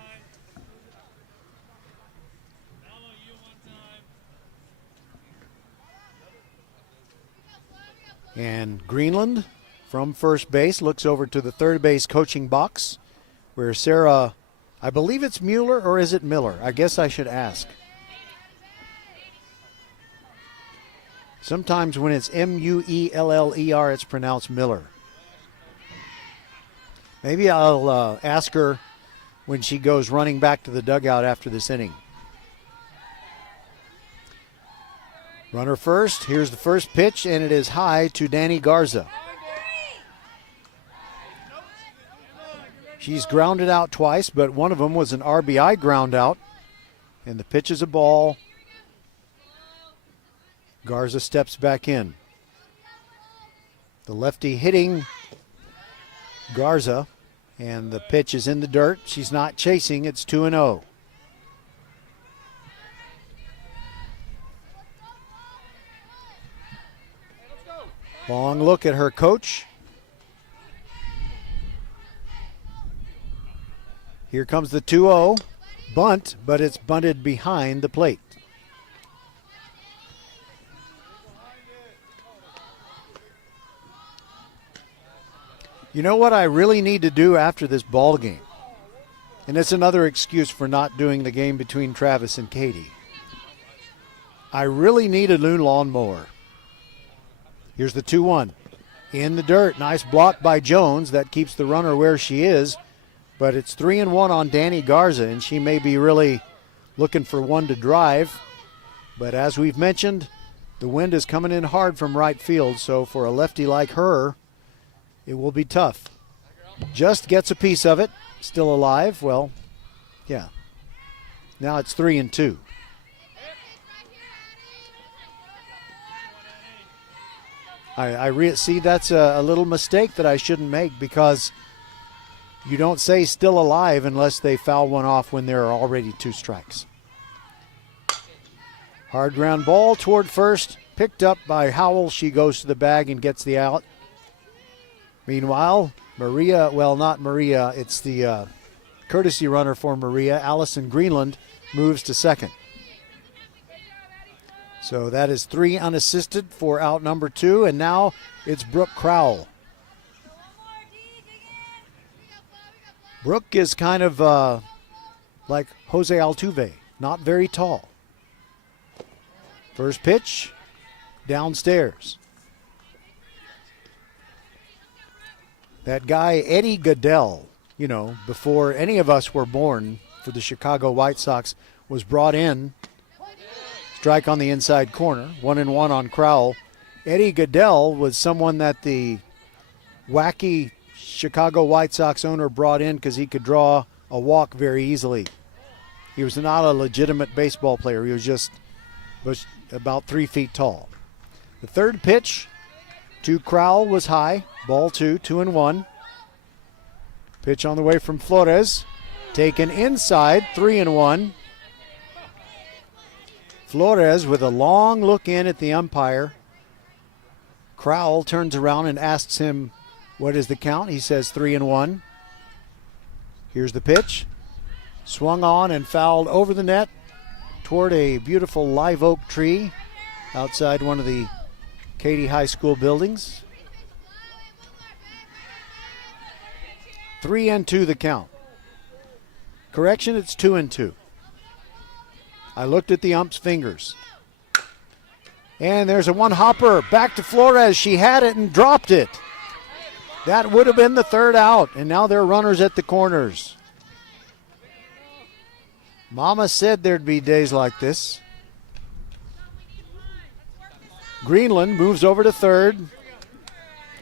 And Greenland, from first base, looks over to the third base coaching box, where Sarah, I believe it's Mueller, or is it Miller? I guess I should ask. Sometimes when it's Mueller, it's pronounced Miller. Maybe I'll ask her when she goes running back to the dugout after this inning. Runner first. Here's the first pitch, and it is high to Danny Garza. She's grounded out twice, but one of them was an RBI ground out. And the pitch is a ball. Garza steps back in. The lefty hitting Garza, and the pitch is in the dirt. She's not chasing. It's 2-0. Long look at her coach. Here comes the 2-0. Bunt, but it's bunted behind the plate. You know what I really need to do after this ball game? And it's another excuse for not doing the game between Travis and Katie. I really need a new lawnmower. Here's the 2-1. In the dirt. Nice block by Jones. That keeps the runner where she is. But it's 3-1 on Danny Garza, and she may be really looking for one to drive. But as we've mentioned, the wind is coming in hard from right field, so for a lefty like her, it will be tough. Just gets a piece of it. Still alive. Well, yeah. Now it's 3-2. I see that's a little mistake that I shouldn't make, because You don't say still alive unless they foul one off when there are already 2 strikes. Hard ground ball toward first, picked up by Howell. She goes to the bag and gets the out. Meanwhile, Maria, well, not Maria, it's the courtesy runner for Maria, Allison Greenland, moves to second. So that is 3 unassisted for out number 2, and now it's Brooke Crowell. Brooke is kind of like Jose Altuve, not very tall. First pitch, downstairs. That guy, Eddie Goodell, you know, before any of us were born for the Chicago White Sox, was brought in. Strike on the inside corner, 1-1 on Crowell. Eddie Goodell was someone that the wacky Chicago White Sox owner brought in because he could draw a walk very easily. He was not a legitimate baseball player. He was about 3 feet tall. The third pitch to Crowell was high. Ball 2, 2-1. Pitch on the way from Flores. Taken inside, 3-1. Flores with a long look in at the umpire. Crowell turns around and asks him, what is the count? He says 3-1. Here's the pitch. Swung on and fouled over the net toward a beautiful live oak tree outside one of the Katy High School buildings. 3-2 the count. Correction, it's 2-2. I looked at the ump's fingers. And there's a one-hopper back to Flores. She had it and dropped it. That would have been the third out, and now they're runners at the corners. Mama said there'd be days like this. Greenland moves over to third.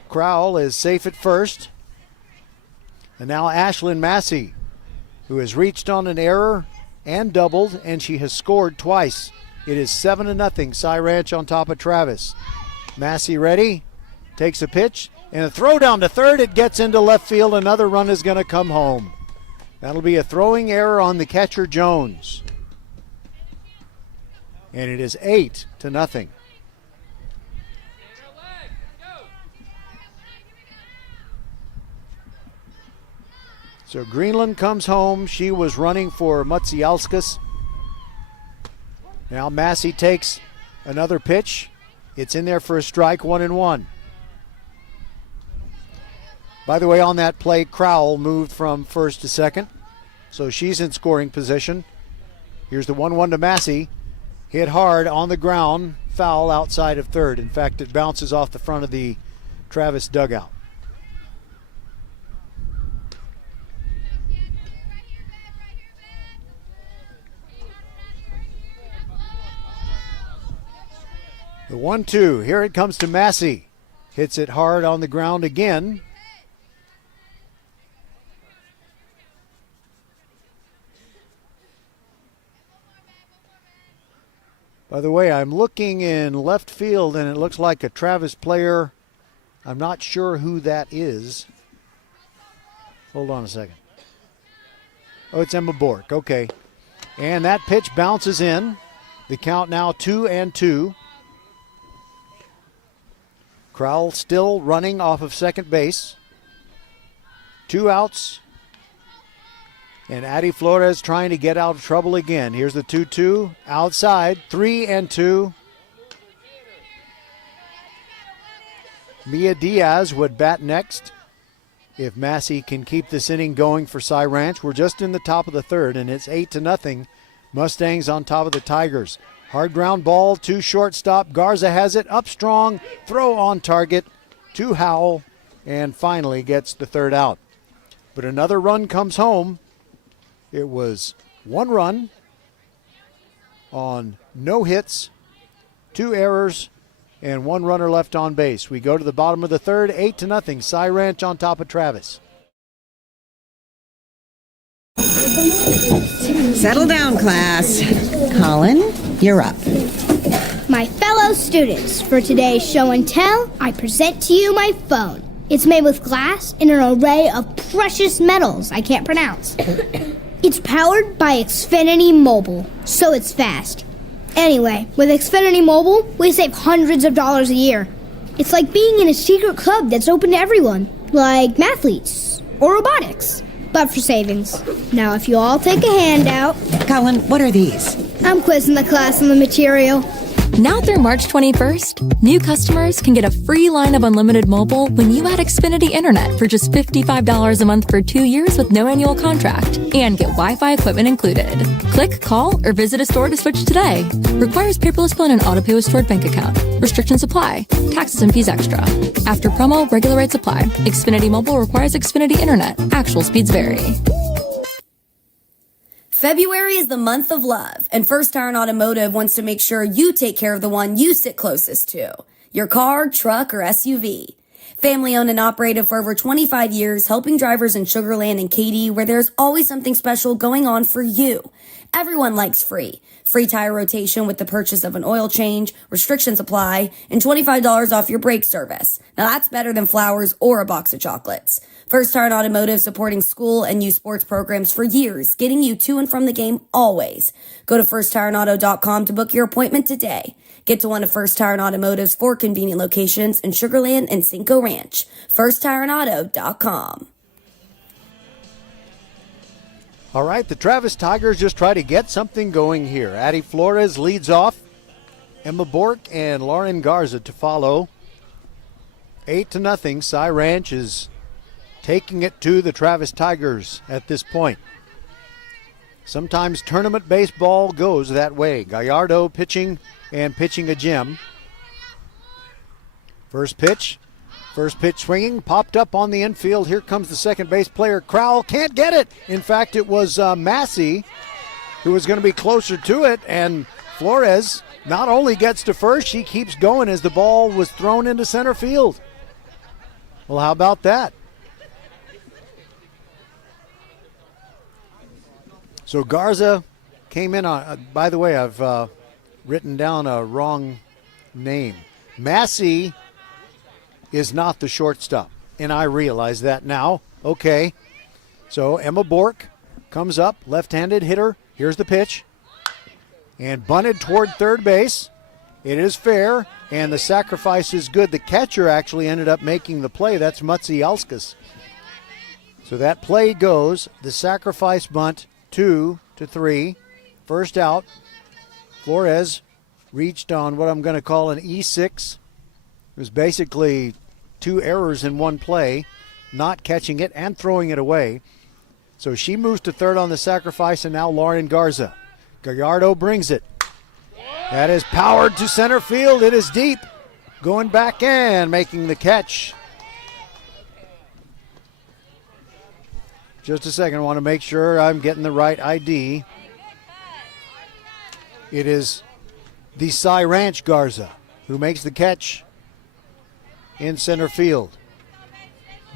Crowell is safe at first. And now Ashlyn Massey, who has reached on an error and doubled, and she has scored twice. It is 7-0, Cy Ranch on top of Travis. Massey ready, takes a pitch, and a throw down to third. It gets into left field. Another run is going to come home. That'll be a throwing error on the catcher, Jones. And it is 8-0. So Greenland comes home. She was running for Matsiauskas. Now Massey takes another pitch. It's in there for a strike, 1-1. By the way, on that play, Crowell moved from first to second. So she's in scoring position. Here's the 1-1 to Massey. Hit hard on the ground, foul outside of third. In fact, it bounces off the front of the Travis dugout. The 1-2, here it comes to Massey. Hits it hard on the ground again. By the way, I'm looking in left field and it looks like a Travis player. I'm not sure who that is. Hold on a second. Oh, it's Emma Bork. Okay. And that pitch bounces in. The count now 2-2. Crowell still running off of second base. 2 outs. And Addie Flores trying to get out of trouble again. Here's the 2-2 outside, 3-2. Mia Diaz would bat next if Massey can keep this inning going for Cy Ranch. We're just in the top of the third, and it's 8-0. Mustangs on top of the Tigers. Hard ground ball to shortstop. Garza has it up strong. Throw on target to Howell, and finally gets the third out. But another run comes home. It was 1 run on no hits, 2 errors, and 1 runner left on base. We go to the bottom of the third, 8-0. Cy Ranch on top of Travis. Settle down, class. Colin, you're up. My fellow students, for today's show and tell, I present to you my phone. It's made with glass and an array of precious metals I can't pronounce. It's powered by Xfinity Mobile, so it's fast. Anyway, with Xfinity Mobile, we save hundreds of dollars a year. It's like being in a secret club that's open to everyone, like mathletes or robotics, but for savings. Now, if you all take a handout... Colin, what are these? I'm quizzing the class on the material. Now through March 21st, new customers can get a free line of unlimited mobile when you add Xfinity Internet for just $55 a month for 2 years with no annual contract and get Wi-Fi equipment included. Click, call, or visit a store to switch today. Requires paperless bill and an auto-pay with stored bank account. Restrictions apply. Taxes and fees extra. After promo, regular rates apply. Xfinity Mobile requires Xfinity Internet. Actual speeds vary. February is the month of love, and First Tire Automotive wants to make sure you take care of the one you sit closest to. Your car, truck, or SUV. Family owned and operated for over 25 years, helping drivers in Sugar Land and Katy, where there's always something special going on for you. Everyone likes free. Free tire rotation with the purchase of an oil change, restrictions apply, and $25 off your brake service. Now that's better than flowers or a box of chocolates. First Tire Automotive supporting school and youth sports programs for years, getting you to and from the game always. Go to firsttireandauto.com to book your appointment today. Get to one of First Tire and Automotive's 4 convenient locations in Sugar Land and Cinco Ranch. firsttireandauto.com. All right, the Travis Tigers just try to get something going here. Addie Flores leads off. Emma Bork and Lauren Garza to follow. 8-0. Cy Ranch is taking it to the Travis Tigers at this point. Sometimes tournament baseball goes that way. Gallardo pitching and pitching a gem. First pitch swinging, popped up on the infield. Here comes the second base player. Crowell can't get it. In fact, it was Massey who was going to be closer to it, and Flores not only gets to first, she keeps going as the ball was thrown into center field. Well, how about that? So Garza came in on, by the way, I've written down a wrong name. Massey is not the shortstop, and I realize that now. Okay, so Emma Bork comes up, left-handed hitter. Here's the pitch, and bunted toward third base. It is fair, and the sacrifice is good. The catcher actually ended up making the play. That's Mutzi Alskis. So that play goes, the sacrifice bunt, 2-3. First out. Flores reached on what I'm going to call an E6. It was basically 2 errors in one play, not catching it and throwing it away. So she moves to third on the sacrifice, and now Lauren Garza. Gallardo brings it. That is powered to center field. It is deep. Going back in, making the catch. Just a second, I want to make sure I'm getting the right ID. It is the Cy Ranch Garza who makes the catch in center field.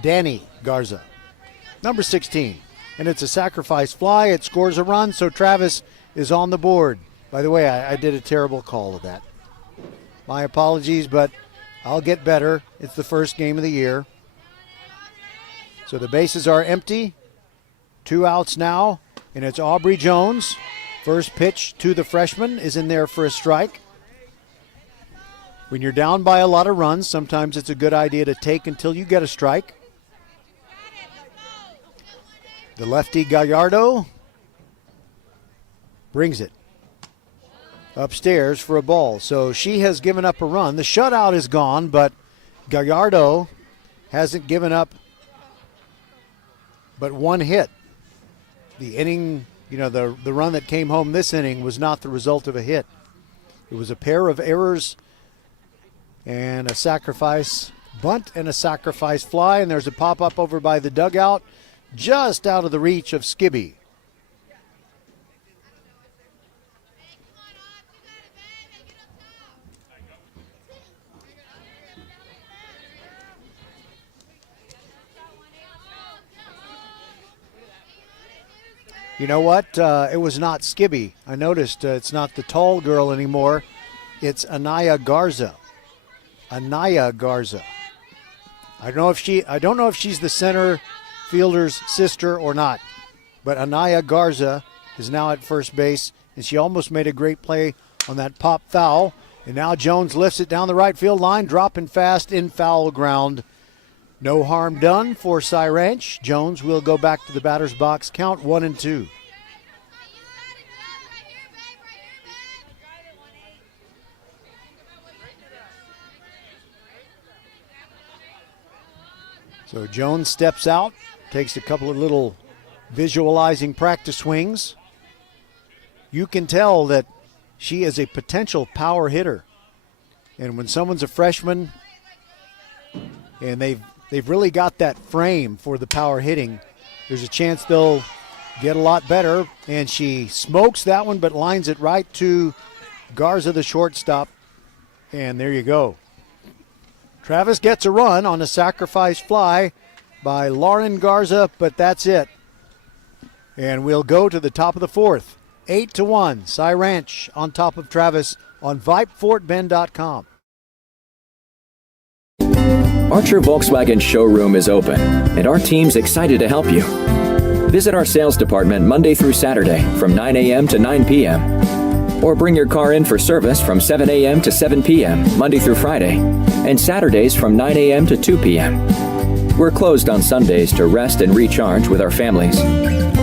Danny Garza, number 16. And it's a sacrifice fly. It scores a run, so Travis is on the board. By the way, I did a terrible call of that. My apologies, but I'll get better. It's the first game of the year. So the bases are empty. 2 outs now, and it's Aubrey Jones. First pitch to the freshman is in there for a strike. When you're down by a lot of runs, sometimes it's a good idea to take until you get a strike. The lefty Gallardo brings it upstairs for a ball. So she has given up a run. The shutout is gone, but Gallardo hasn't given up but one hit. The inning, the run that came home this inning was not the result of a hit. It was a pair of errors and a sacrifice bunt and a sacrifice fly, and there's a pop-up over by the dugout, just out of the reach of Skibby. You know what? It was not Skibby. I noticed it's not the tall girl anymore. It's Anaya Garza. Anaya Garza. I don't know if she's the center fielder's sister or not, but Anaya Garza is now at first base, and she almost made a great play on that pop foul. And now Jones lifts it down the right field line, dropping fast in foul ground. No harm done for Cy Ranch. Jones will go back to the batter's box, count 1-2. So Jones steps out, takes a couple of little visualizing practice swings. You can tell that she is a potential power hitter. And when someone's a freshman and they've really got that frame for the power hitting, there's a chance they'll get a lot better. And she smokes that one but lines it right to Garza, the shortstop. And there you go. Travis gets a run on a sacrifice fly by Lauren Garza, but that's it. And we'll go to the top of the fourth. 8-1, Cy Ranch on top of Travis on VypeFortBend.com. Archer Volkswagen showroom is open, and our team's excited to help you. Visit our sales department Monday through Saturday from 9 a.m. to 9 p.m. Or bring your car in for service from 7 a.m. to 7 p.m. Monday through Friday, and Saturdays from 9 a.m. to 2 p.m. We're closed on Sundays to rest and recharge with our families,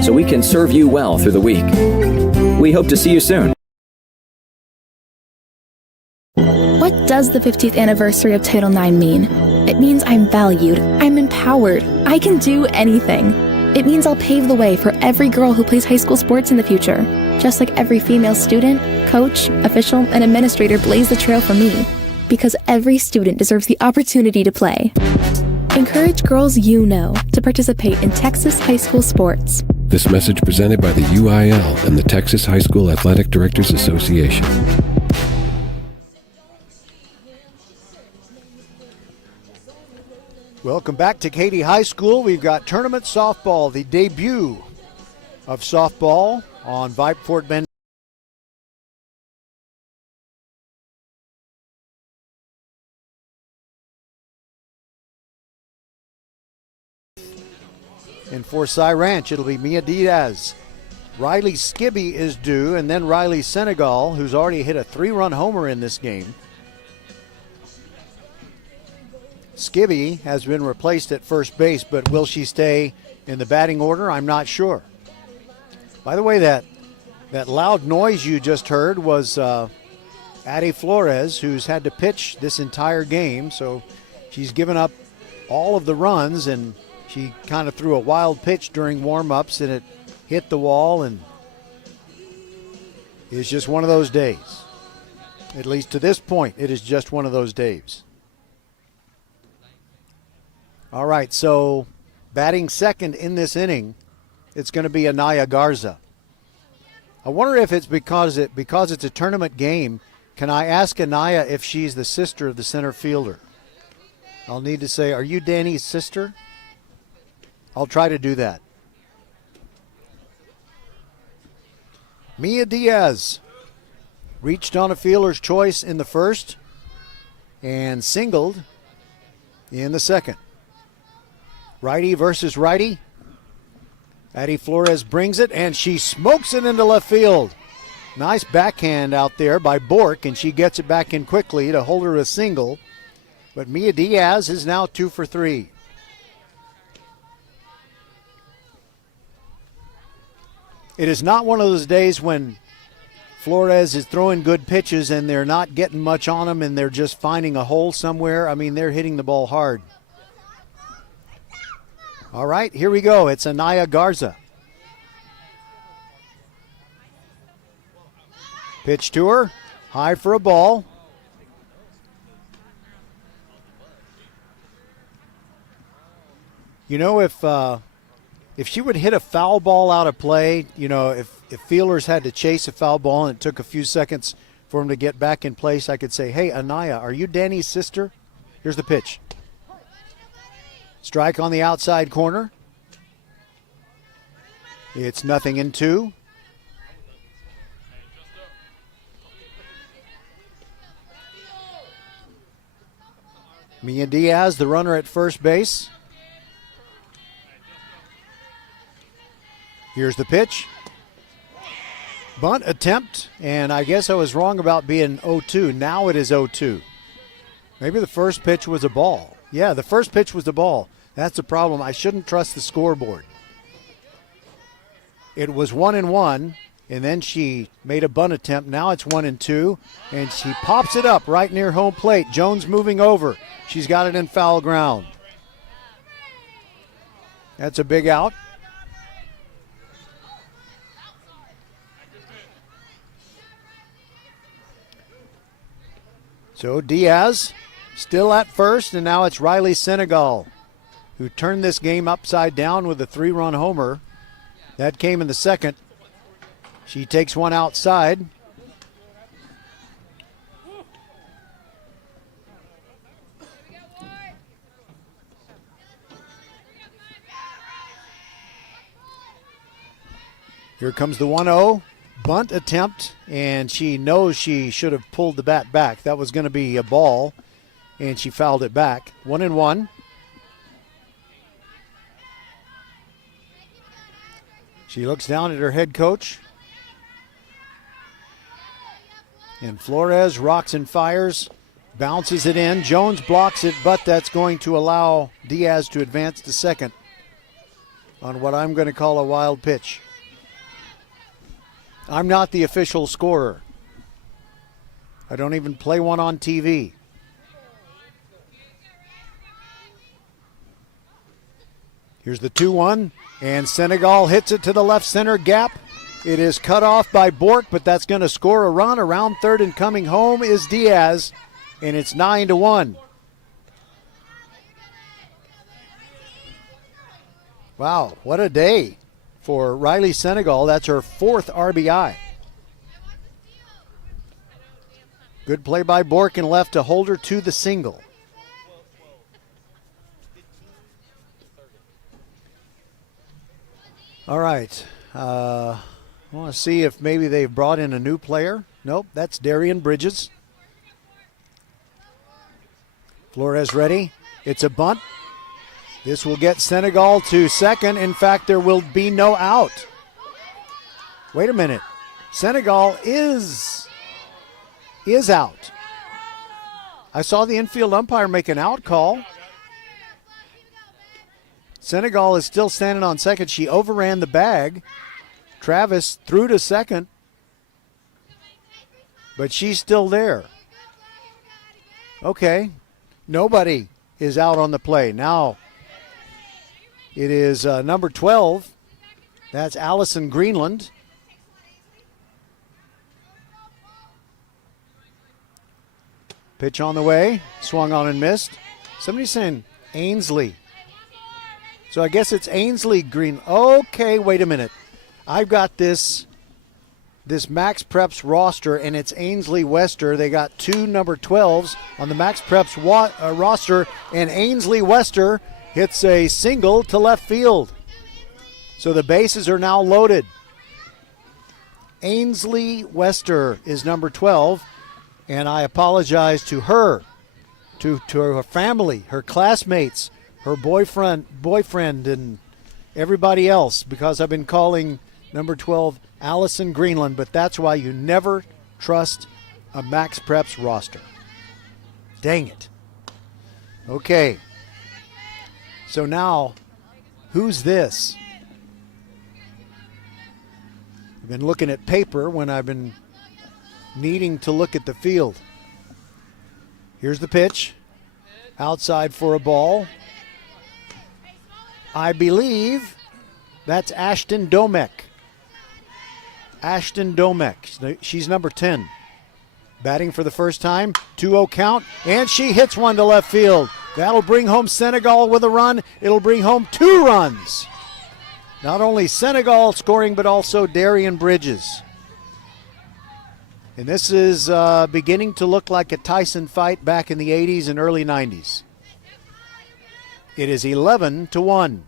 so we can serve you well through the week. We hope to see you soon. What does the 50th anniversary of Title IX mean? It means I'm valued, I'm empowered, I can do anything. It means I'll pave the way for every girl who plays high school sports in the future, just like every female student, coach, official, and administrator blazed the trail for me, because every student deserves the opportunity to play. Encourage girls you know to participate in Texas high school sports. This message presented by the UIL and the Texas High School Athletic Directors Association. Welcome back to Katy High School. We've got tournament softball, the debut of softball on Vype Fort Bend. And for Cy Ranch, it'll be Mia Diaz. Riley Skibby is due, and then Riley Senegal, who's already hit a 3-run homer in this game. Skibby has been replaced at first base, but will she stay in the batting order? I'm not sure. By the way, that loud noise you just heard was Addie Flores, who's had to pitch this entire game. So she's given up all of the runs, and she kind of threw a wild pitch during warm-ups, and it hit the wall, and it's just one of those days. At least to this point, it is just one of those days. All right, so batting second in this inning, it's going to be Anaya Garza. I wonder if it's because it's a tournament game. Can I ask Anaya if she's the sister of the center fielder? I'll need to say, are you Danny's sister? I'll try to do that. Mia Diaz reached on a fielder's choice in the first and singled in the second. Righty versus righty. Addie Flores brings it, and she smokes it into left field. Nice backhand out there by Bork, and she gets it back in quickly to hold her a single. But Mia Diaz is now 2 for 3. It is not one of those days when Flores is throwing good pitches and they're not getting much on them and they're just finding a hole somewhere. I mean, they're hitting the ball hard. All right, here we go. It's Anaya Garza. Pitch to her, high for a ball. You know, if she would hit a foul ball out of play, you know, if fielders had to chase a foul ball and it took a few seconds for him to get back in place, I could say, hey, Anaya, are you Danny's sister? Here's the pitch. Strike on the outside corner. It's 0-2. Mia Diaz, the runner at first base. Here's the pitch. Bunt attempt, and I guess I was wrong about being 0-2. Now it is 0-2. Maybe the first pitch was a ball. Yeah, the first pitch was the ball. That's the problem. I shouldn't trust the scoreboard. It was 1-1, and then she made a bunt attempt. Now it's 1-2, and she pops it up right near home plate. Jones moving over. She's got it in foul ground. That's a big out. So Diaz still at first, and now it's Riley Senegal who turned this game upside down with a 3-run homer. That came in the second. She takes one outside. Here comes the 1-0. Bunt attempt, and she knows she should have pulled the bat back. That was going to be a ball, and she fouled it back. 1-1. She looks down at her head coach. And Flores rocks and fires, bounces it in. Jones blocks it, but that's going to allow Diaz to advance to second on what I'm going to call a wild pitch. I'm not the official scorer. I don't even play one on TV. Here's the 2-1, and Senegal hits it to the left center gap. It is cut off by Bork, but that's going to score a run. Around third and coming home is Diaz, and it's 9-1. Wow, what a day for Riley Senegal. That's her 4th RBI. Good play by Bork and left to hold her to the single. All right. I want to see if maybe they've brought in a new player. Nope, that's Darian Bridges. Flores ready. It's a bunt. This will get Senegal to second. In fact, there will be no out. Wait a minute. Senegal is out. I saw the infield umpire make an out call. Senegal is still standing on second. She overran the bag. Travis threw to second, but she's still there. Okay. Nobody is out on the play. Now it is number 12. That's Allison Greenland. Pitch on the way. Swung on and missed. Somebody's saying Ainsley. So I guess it's Ainsley Green. Okay, wait a minute. I've got this Max Preps roster, and it's Ainsley Wester. They got 2 number 12s on the Max Preps roster, and Ainsley Wester hits a single to left field. So the bases are now loaded. Ainsley Wester is number 12, and I apologize to her, to her family, her classmates, her boyfriend, and everybody else, because I've been calling number 12 Allison Greenland, but that's why you never trust a Max Preps roster. Dang it. Okay. So now, who's this? I've been looking at paper when I've been needing to look at the field. Here's the pitch. Outside for a ball. I believe that's Ashton Domek. Ashton Domek. She's number 10. Batting for the first time. 2-0 count. And she hits one to left field. That'll bring home Senegal with a run. It'll bring home 2 runs. Not only Senegal scoring, but also Darian Bridges. And this is beginning to look like a Tyson fight back in the 80s and early 90s. It is 11-1.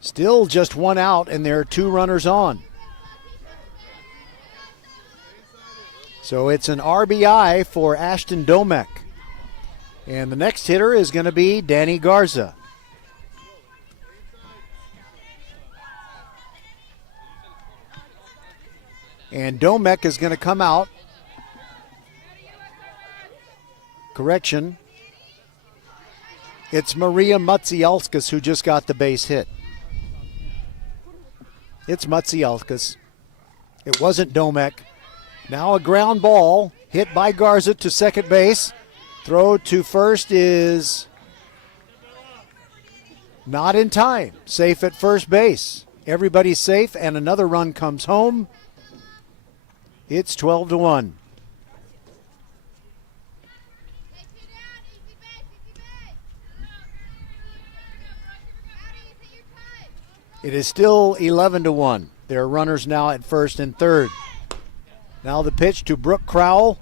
Still just 1 out, and there are 2 runners on. So it's an RBI for Ashton Domek. And the next hitter is going to be Danny Garza. And Domek is going to come out. Correction. It's Maria Matsielskas who just got the base hit. It's Matsielskas. It wasn't Domek. Now a ground ball hit by Garza to second base. Throw to first is not in time. Safe at first base. Everybody's safe, and another run comes home. It's 12-1. It is still 11-1. There are runners now at first and third. Now the pitch to Brooke Crowell.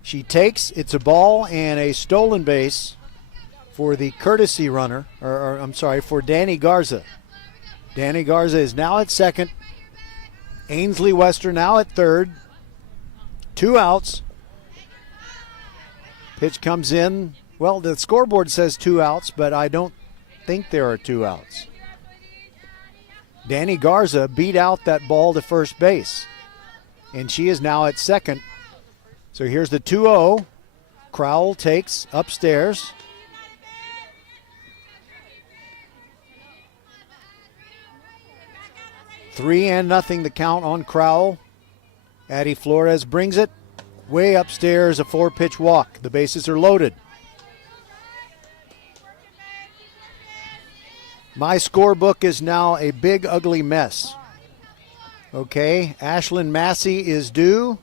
She takes. It's a ball and a stolen base for the courtesy runner, for Danny Garza. Danny Garza is now at second. Ainsley Wester now at third. 2 outs. Pitch comes in. Well, the scoreboard says 2 outs, but I don't think there are 2 outs. Danny Garza beat out that ball to first base, and she is now at second. So here's the 2-0. Crowell takes upstairs. Three and nothing the count on Crowell. Addie Flores brings it way upstairs, a 4-pitch walk. The bases are loaded. My scorebook is now a big, ugly mess. Okay, Ashlyn Massey is due.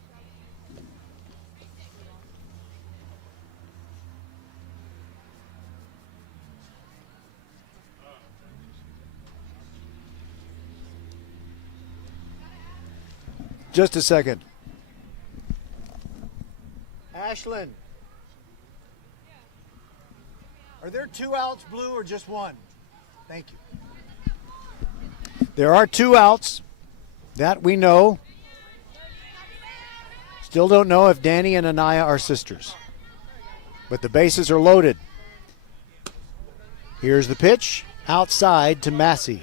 Just a second. Ashlyn, are there 2 outs, Blue, or just 1? Thank you. There are 2 outs. That we know. Still don't know if Danny and Anaya are sisters. But the bases are loaded. Here's the pitch. Outside to Massey.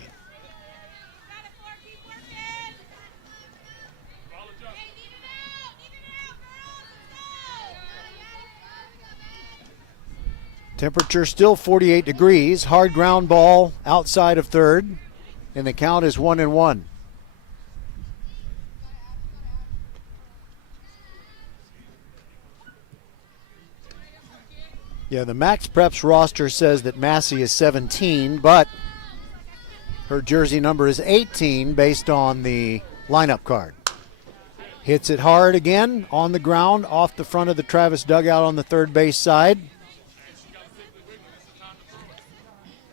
Temperature still 48 degrees. Hard ground ball outside of third. And the count is 1-1. Yeah, the Max Preps roster says that Massey is 17, but her jersey number is 18 based on the lineup card. Hits it hard again on the ground off the front of the Travis dugout on the third base side.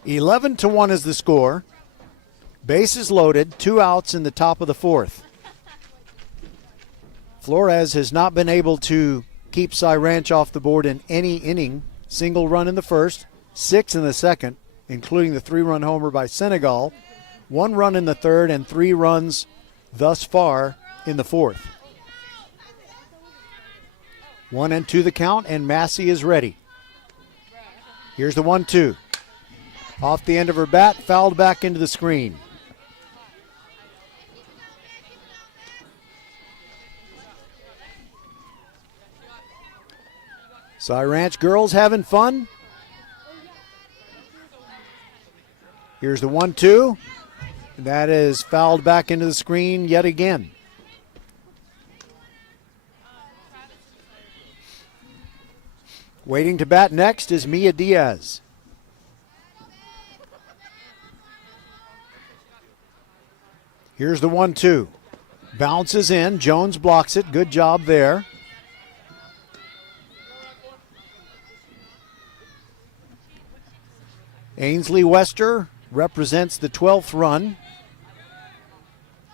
11-1 is the score. Bases loaded, 2 outs in the top of the fourth. Flores has not been able to keep Cy Ranch off the board in any inning. Single run in the first, 6 in the second, including the 3-run homer by Senegal. 1 run in the third, and 3 runs thus far in the fourth. 1-2 the count, and Massey is ready. Here's the 1-2. Off the end of her bat, fouled back into the screen. Cy Ranch girls having fun. Here's the 1-2. That is fouled back into the screen yet again. Waiting to bat next is Mia Diaz. Here's the 1-2. Bounces in. Jones blocks it. Good job there. Ainsley Wester represents the 12th run.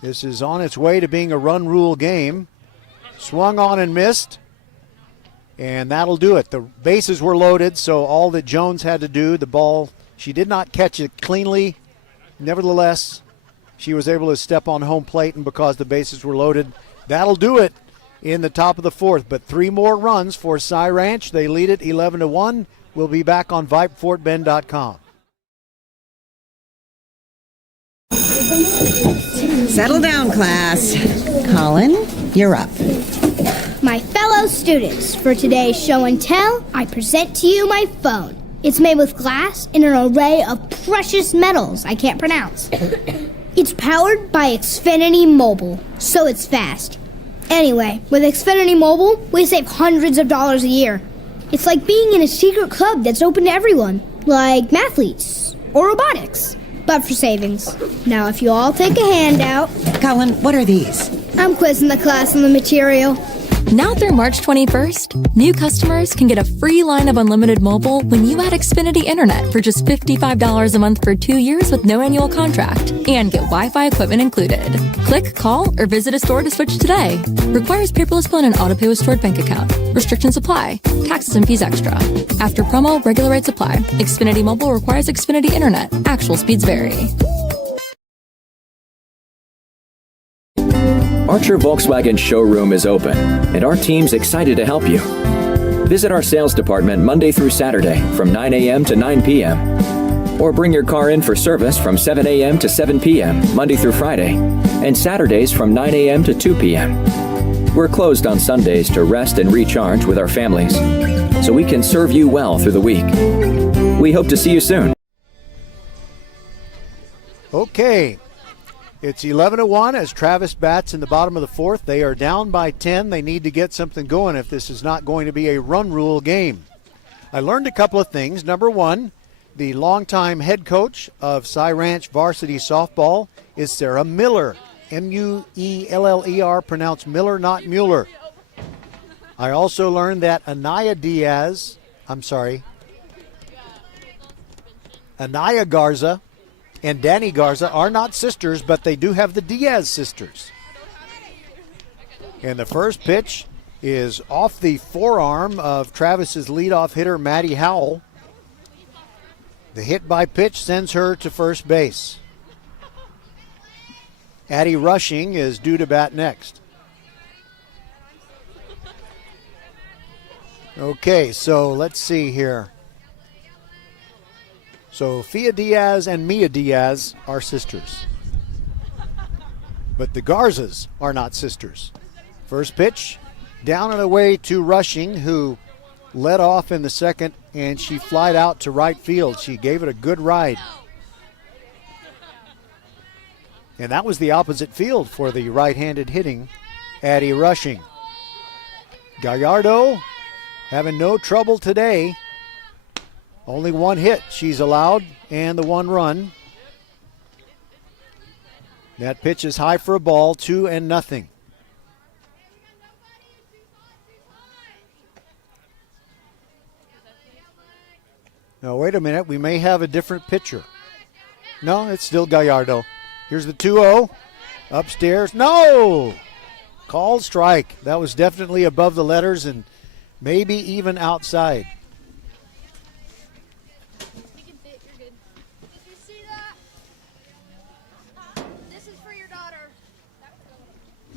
This is on its way to being a run rule game. Swung on and missed. And that'll do it. The bases were loaded, so all that Jones had to do, the ball, she did not catch it cleanly. Nevertheless, she was able to step on home plate, and because the bases were loaded, that'll do it. in the top of the fourth, but 3 more runs for Cy Ranch. They lead it 11-1. We'll be back on VypeFortBend.com. Settle down, class. Colin, you're up. My fellow students, for today's show and tell, I present to you my phone. It's made with glass and an array of precious metals I can't pronounce. It's powered by Xfinity Mobile, so it's fast. Anyway, with Xfinity Mobile, we save hundreds of dollars a year. It's like being in a secret club that's open to everyone, like mathletes or robotics, but for savings. Now, if you all take a handout. Colin, what are these? I'm quizzing the class on the material. Now through March 21st, new customers can get a free line of unlimited mobile when you add Xfinity Internet for just $55 a month for 2 years with no annual contract and get Wi-Fi equipment included. Click, call, or visit a store to switch today. Requires paperless bill and auto pay with stored bank account. Restrictions apply. Taxes and fees extra. After promo, regular rates apply. Xfinity Mobile requires Xfinity Internet. Actual speeds vary. Archer Volkswagen showroom is open, and our team's excited to help you. Visit our sales department Monday through Saturday from 9 a.m. to 9 p.m. Or bring your car in for service from 7 a.m. to 7 p.m. Monday through Friday, and Saturdays from 9 a.m. to 2 p.m. We're closed on Sundays to rest and recharge with our families, so we can serve you well through the week. We hope to see you soon. Okay. It's 11-1 as Travis bats in the bottom of the fourth. They are down by 10. They need to get something going if this is not going to be a run rule game. I learned a couple of things. Number one, the longtime head coach of Cy Ranch varsity softball is Sarah Miller. M-U-E-L-L-E-R, pronounced Miller, not Mueller. I also learned that Anaya Garza and Danny Garza are not sisters, but they do have the Diaz sisters. And the first pitch is off the forearm of Travis's leadoff hitter, Maddie Howell. The hit by pitch sends her to first base. Addie Rushing is due to bat next. Okay, so let's see here. Sophia Diaz and Mia Diaz are sisters. But the Garzas are not sisters. First pitch, down and away to Rushing, who led off in the second, and she flied out to right field. She gave it a good ride. And that was the opposite field for the right-handed hitting Addie Rushing. Gallardo having no trouble today. Only one hit she's allowed and the one run. That pitch is high for a ball, 2-0. Now, wait a minute. We may have a different pitcher. No, it's still Gallardo. Here's the 2-0. Upstairs. No! Called strike. That was definitely above the letters and maybe even outside.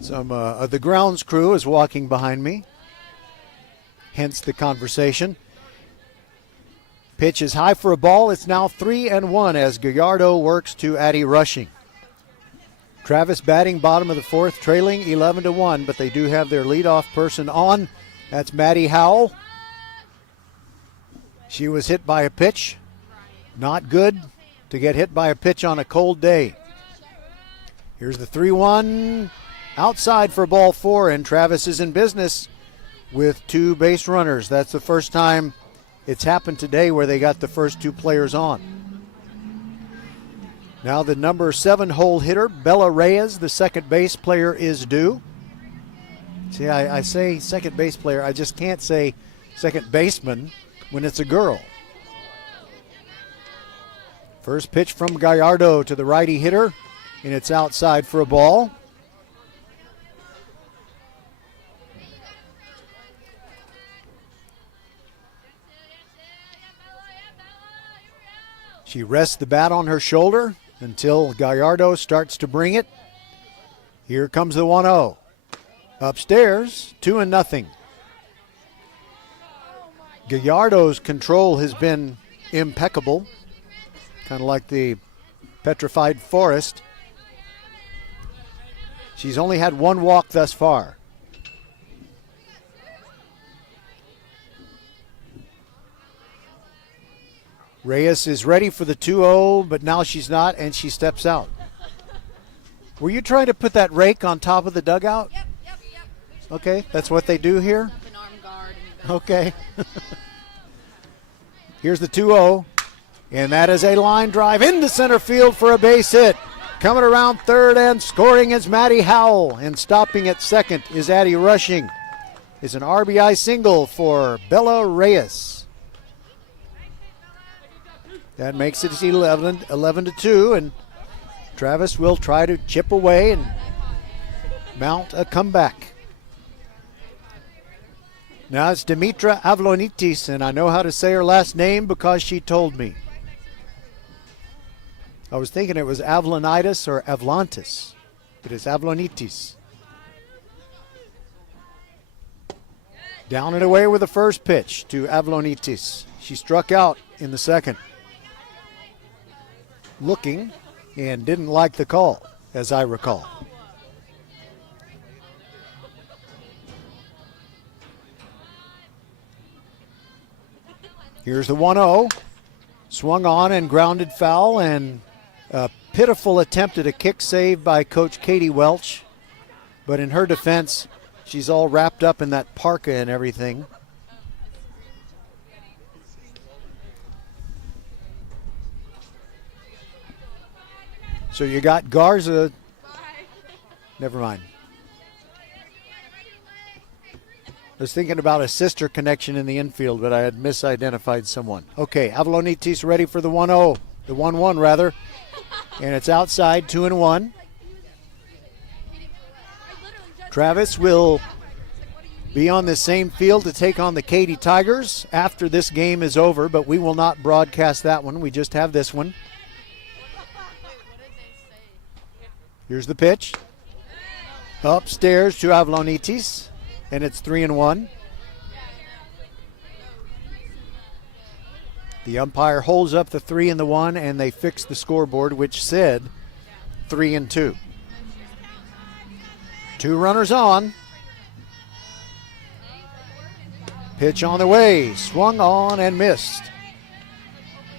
Some of the grounds crew is walking behind me, hence the conversation. Pitch is high for a ball. It's now 3-1 as Gallardo works to Addie Rushing. Travis batting bottom of the fourth, trailing 11-1, but they do have their leadoff person on. That's Maddie Howell. She was hit by a pitch. Not good to get hit by a pitch on a cold day. Here's the 3-1. Outside for ball 4, and Travis is in business with 2 base runners. That's the first time it's happened today where they got the first 2 players on. Now the number 7 hole hitter, Bella Reyes, the second base player, is due. See, I say second base player. I just can't say second baseman when it's a girl. First pitch from Gallardo to the righty hitter, and it's outside for a ball. She rests the bat on her shoulder until Gallardo starts to bring it. Here comes the 1-0. Upstairs, 2-0. Gallardo's control has been impeccable, kind of like the petrified forest. She's only had one walk thus far. Reyes is ready for the 2-0, but now she's not, and she steps out. Were you trying to put that rake on top of the dugout? Yep. Okay, that's what they do here? An arm guard. Okay. Here's the 2-0, and that is a line drive into center field for a base hit. Coming around third and scoring is Maddie Howell, and stopping at second is Addie Rushing. It's an RBI single for Bella Reyes. That makes it 11-2, and Travis will try to chip away and mount a comeback. Now it's Dimitra Avlonitis, and I know how to say her last name because she told me. I was thinking it was Avlonitis or Avlantis, but it's Avlonitis. Down and away with the first pitch to Avlonitis. She struck out in the second. Looking and didn't like the call, as I recall. Here's the 1-0. Swung on and grounded foul, and a pitiful attempt at a kick save by Coach Katie Welch. But in her defense, she's all wrapped up in that parka and everything. So you got Garza. Never mind. I was thinking about a sister connection in the infield, but I had misidentified someone. Okay, Avlonitis ready for the 1-0. The 1-1, rather. And it's outside, 2-1. Travis will be on the same field to take on the Katy Tigers after this game is over, but we will not broadcast that one. We just have this one. Here's the pitch. Upstairs to Avlonitis, and it's 3-1. The umpire holds up the 3 and the 1, and they fix the scoreboard, which said 3-2. 2 runners on. Pitch on the way, swung on and missed.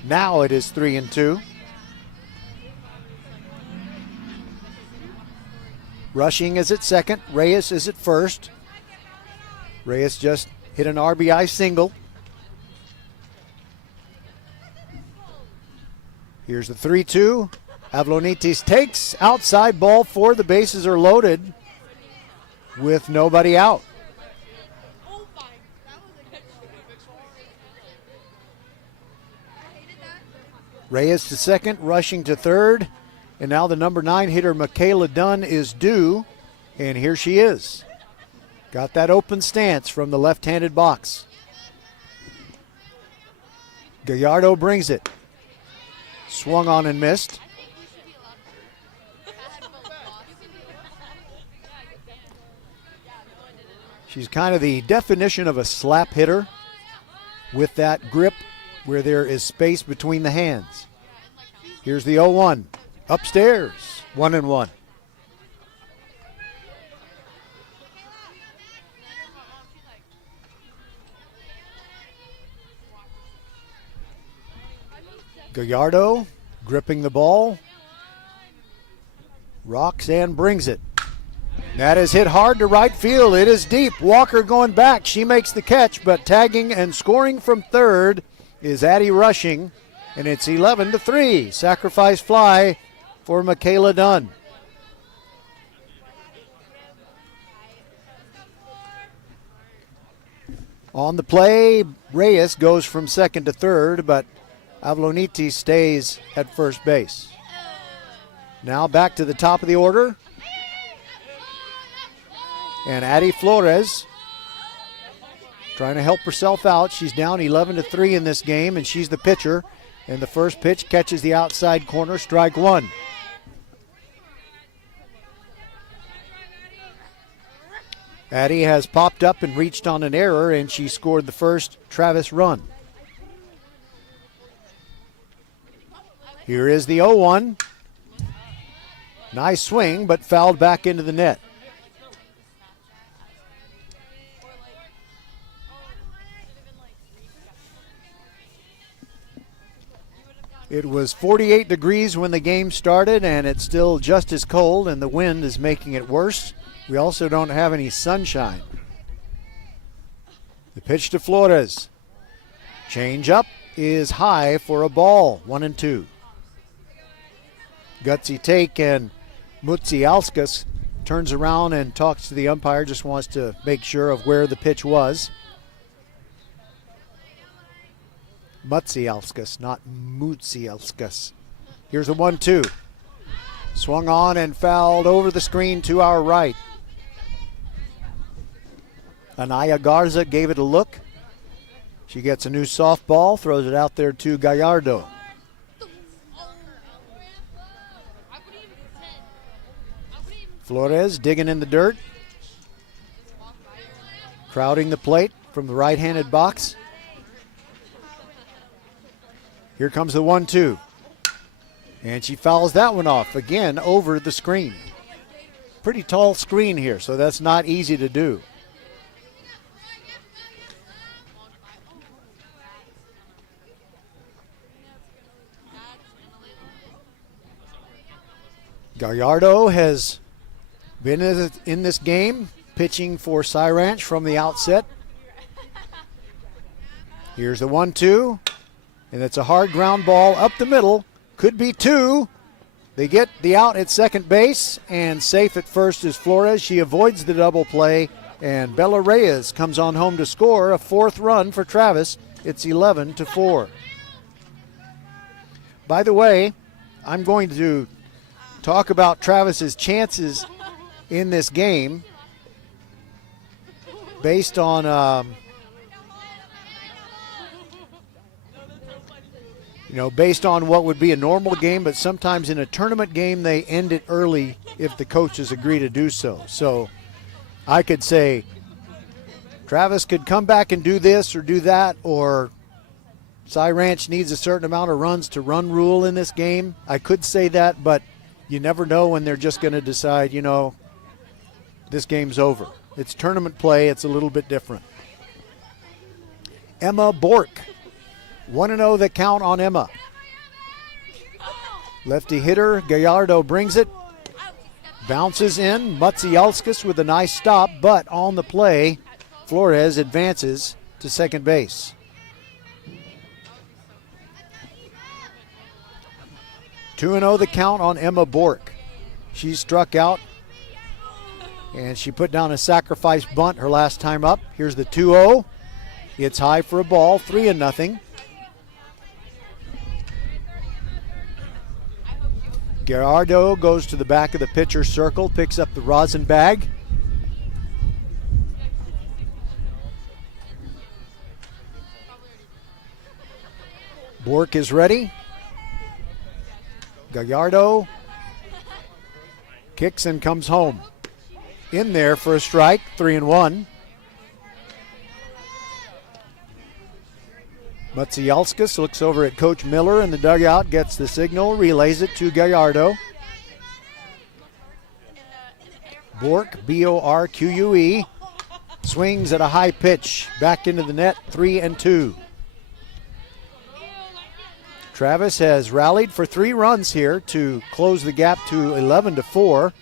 Now it is 3-2. Rushing is at second. Reyes is at first. Reyes just hit an RBI single. Here's the 3-2. Avlonitis takes outside ball 4. The bases are loaded with nobody out. Reyes to second, rushing to third. And now the number 9 hitter, Michaela Dunn, is due. And here she is. Got that open stance from the left-handed box. Gallardo brings it. Swung on and missed. She's kind of the definition of a slap hitter with that grip where there is space between the hands. Here's the 0-1. Upstairs, 1-1. Gallardo gripping the ball. Rocks and brings it. That is hit hard to right field. It is deep. Walker going back. She makes the catch, but tagging and scoring from third is Addie Rushing, and it's 11-3. Sacrifice fly for Michaela Dunn. On the play, Reyes goes from second to third, but Avlonitis stays at first base. Now back to the top of the order. And Addie Flores trying to help herself out. She's down 11-3 in this game, and she's the pitcher. And the first pitch catches the outside corner, strike 1. Addie has popped up and reached on an error, and she scored the first Travis run. Here is the 0-1. Nice swing, but fouled back into the net. It was 48 degrees when the game started, and it's still just as cold, and the wind is making it worse. We also don't have any sunshine. The pitch to Flores. Change up is high for a ball, 1-2. Gutsy take, and Mutsiauskas turns around and talks to the umpire, just wants to make sure of where the pitch was. Mutsiauskas, not Mutsiauskas. Here's a 1-2. Swung on and fouled over the screen to our right. Anaya Garza gave it a look. She gets a new softball, throws it out there to Gallardo. Flores digging in the dirt. Crowding the plate from the right-handed box. Here comes the 1-2. And she fouls that one off again over the screen. Pretty tall screen here, so that's not easy to do. Gallardo has been in this game, pitching for Cy Ranch from the outset. Here's the 1-2, and it's a hard ground ball up the middle. Could be two. They get the out at second base, and safe at first is Flores. She avoids the double play, and Bella Reyes comes on home to score a fourth run for Travis. It's 11-4. By the way, I'm going to talk about Travis's chances in this game based on based on what would be a normal game, but sometimes in a tournament game they end it early if the coaches agree to do so. So I could say Travis could come back and do this or do that, or Cy Ranch needs a certain amount of runs to run rule in this game. I could say that, but you never know when they're just going to decide, this game's over. It's tournament play. It's a little bit different. Emma Bork. 1-0 the count on Emma. Lefty hitter, Gallardo brings it. Bounces in. Mutsiauskas with a nice stop, but on the play, Flores advances to second base. Two 2-0 the count on Emma Bork. She struck out, and she put down a sacrifice bunt her last time up. Here's the 2-0. It's high for a ball, 3-0. Gallardo goes to the back of the pitcher's circle, picks up the rosin bag. Bork is ready. Gallardo kicks and comes home. In there for a strike, 3-1. Mutsiauskas looks over at Coach Miller in the dugout, gets the signal, relays it to Gallardo. Bork, B-O-R-Q-U-E, swings at a high pitch, back into the net, 3-2. Travis has rallied for 3 runs here to close the gap to 11-4,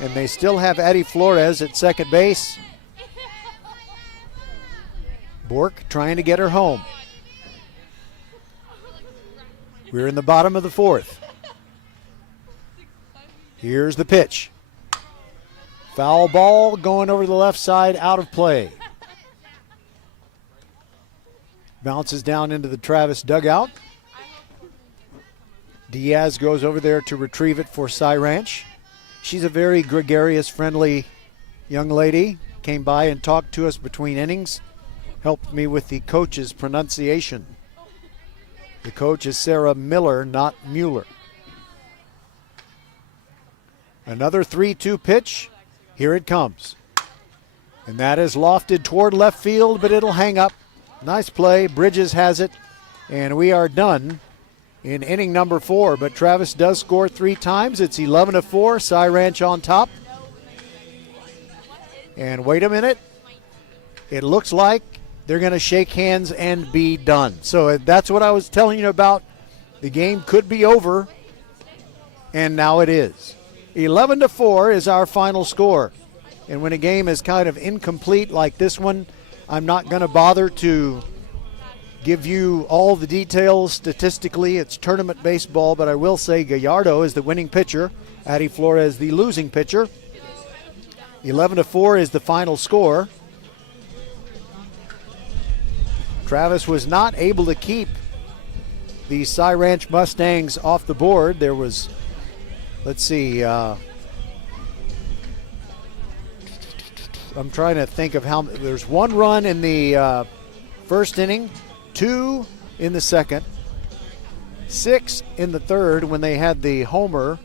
and they still have Addie Flores at second base. Bork trying to get her home. We're in the bottom of the 4th. Here's the pitch. Foul ball going over the left side, out of play. Bounces down into the Travis dugout. Diaz goes over there to retrieve it for Cy Ranch. She's a very gregarious, friendly young lady. Came by and talked to us between innings. Helped me with the coach's pronunciation. The coach is Sarah Miller, not Mueller. Another 3-2 pitch. Here it comes. And that is lofted toward left field, but it'll hang up. Nice play. Bridges has it. And we are done in inning number 4. But Travis does score 3 times. It's 11-4. Cy Ranch on top. And wait a minute. It looks like they're going to shake hands and be done. So that's what I was telling you about. The game could be over. And now it is. 11-4 is our final score. And when a game is kind of incomplete like this one, I'm not going to bother to give you all the details statistically. It's tournament baseball, but I will say Gallardo is the winning pitcher, Addie Flores the losing pitcher. 11-4 is the final score. Travis was not able to keep the Cy Ranch Mustangs off the board. There was, let's see, I'm trying to think of how. There's 1 run in the first inning, 2 in the second, 6 in the third when they had the homer.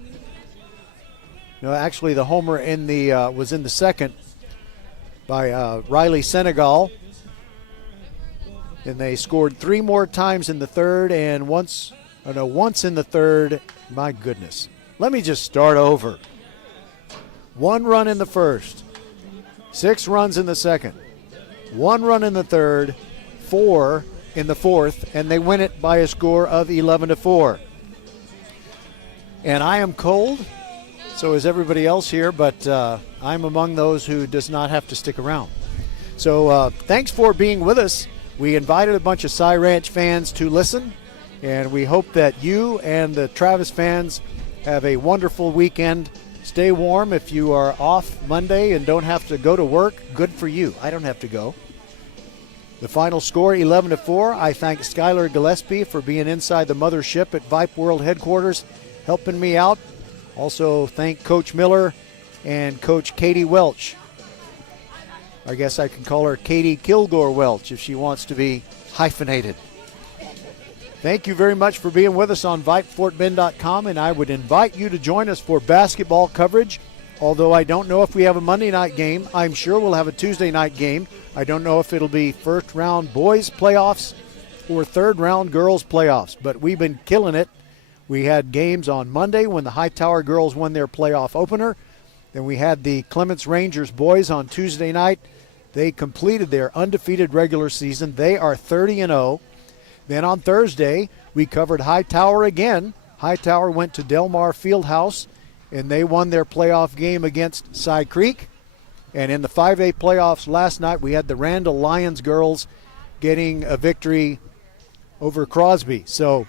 No, actually the homer in the was in the second by Riley Senegal. And they scored 3 more times in the third and once in the third. My goodness. Let me just start over. 1 run in the first. 6 runs in the second, 1 run in the third, 4 in the fourth, and they win it by a score of 11-4. And I am cold, so is everybody else here, but I'm among those who does not have to stick around. So thanks for being with us. We invited a bunch of Cy Ranch fans to listen, and we hope that you and the Travis fans have a wonderful weekend. Stay warm. If you are off Monday and don't have to go to work, good for you. I don't have to go. The final score, 11-4. I thank Skylar Gillespie for being inside the mothership at Vype World Headquarters, helping me out. Also thank Coach Miller and Coach Katie Welch. I guess I can call her Katie Kilgore Welch if she wants to be hyphenated. Thank you very much for being with us on VypeFortBend.com, and I would invite you to join us for basketball coverage. Although I don't know if we have a Monday night game, I'm sure we'll have a Tuesday night game. I don't know if it'll be first round boys playoffs or third round girls playoffs, but we've been killing it. We had games on Monday when the Hightower girls won their playoff opener. Then we had the Clements Rangers boys on Tuesday night. They completed their undefeated regular season. They are 30-0. Then on Thursday, we covered Hightower again. Hightower went to Del Mar Fieldhouse, and they won their playoff game against Cy Creek. And in the 5A playoffs last night, we had the Randall Lions girls getting a victory over Crosby. So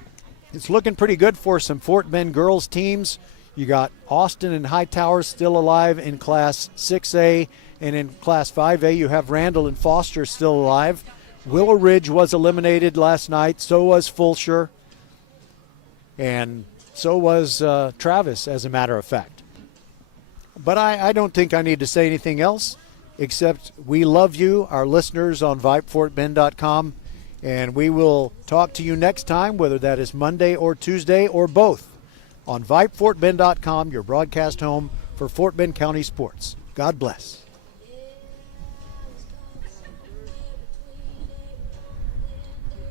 it's looking pretty good for some Fort Bend girls teams. You got Austin and Hightower still alive in Class 6A, and in Class 5A, you have Randall and Foster still alive. Willow Ridge was eliminated last night. So was Fulshire. And so was Travis, as a matter of fact. But I don't think I need to say anything else, except we love you, our listeners on VypeFortBend.com. And we will talk to you next time, whether that is Monday or Tuesday or both, on VypeFortBend.com, your broadcast home for Fort Bend County sports. God bless.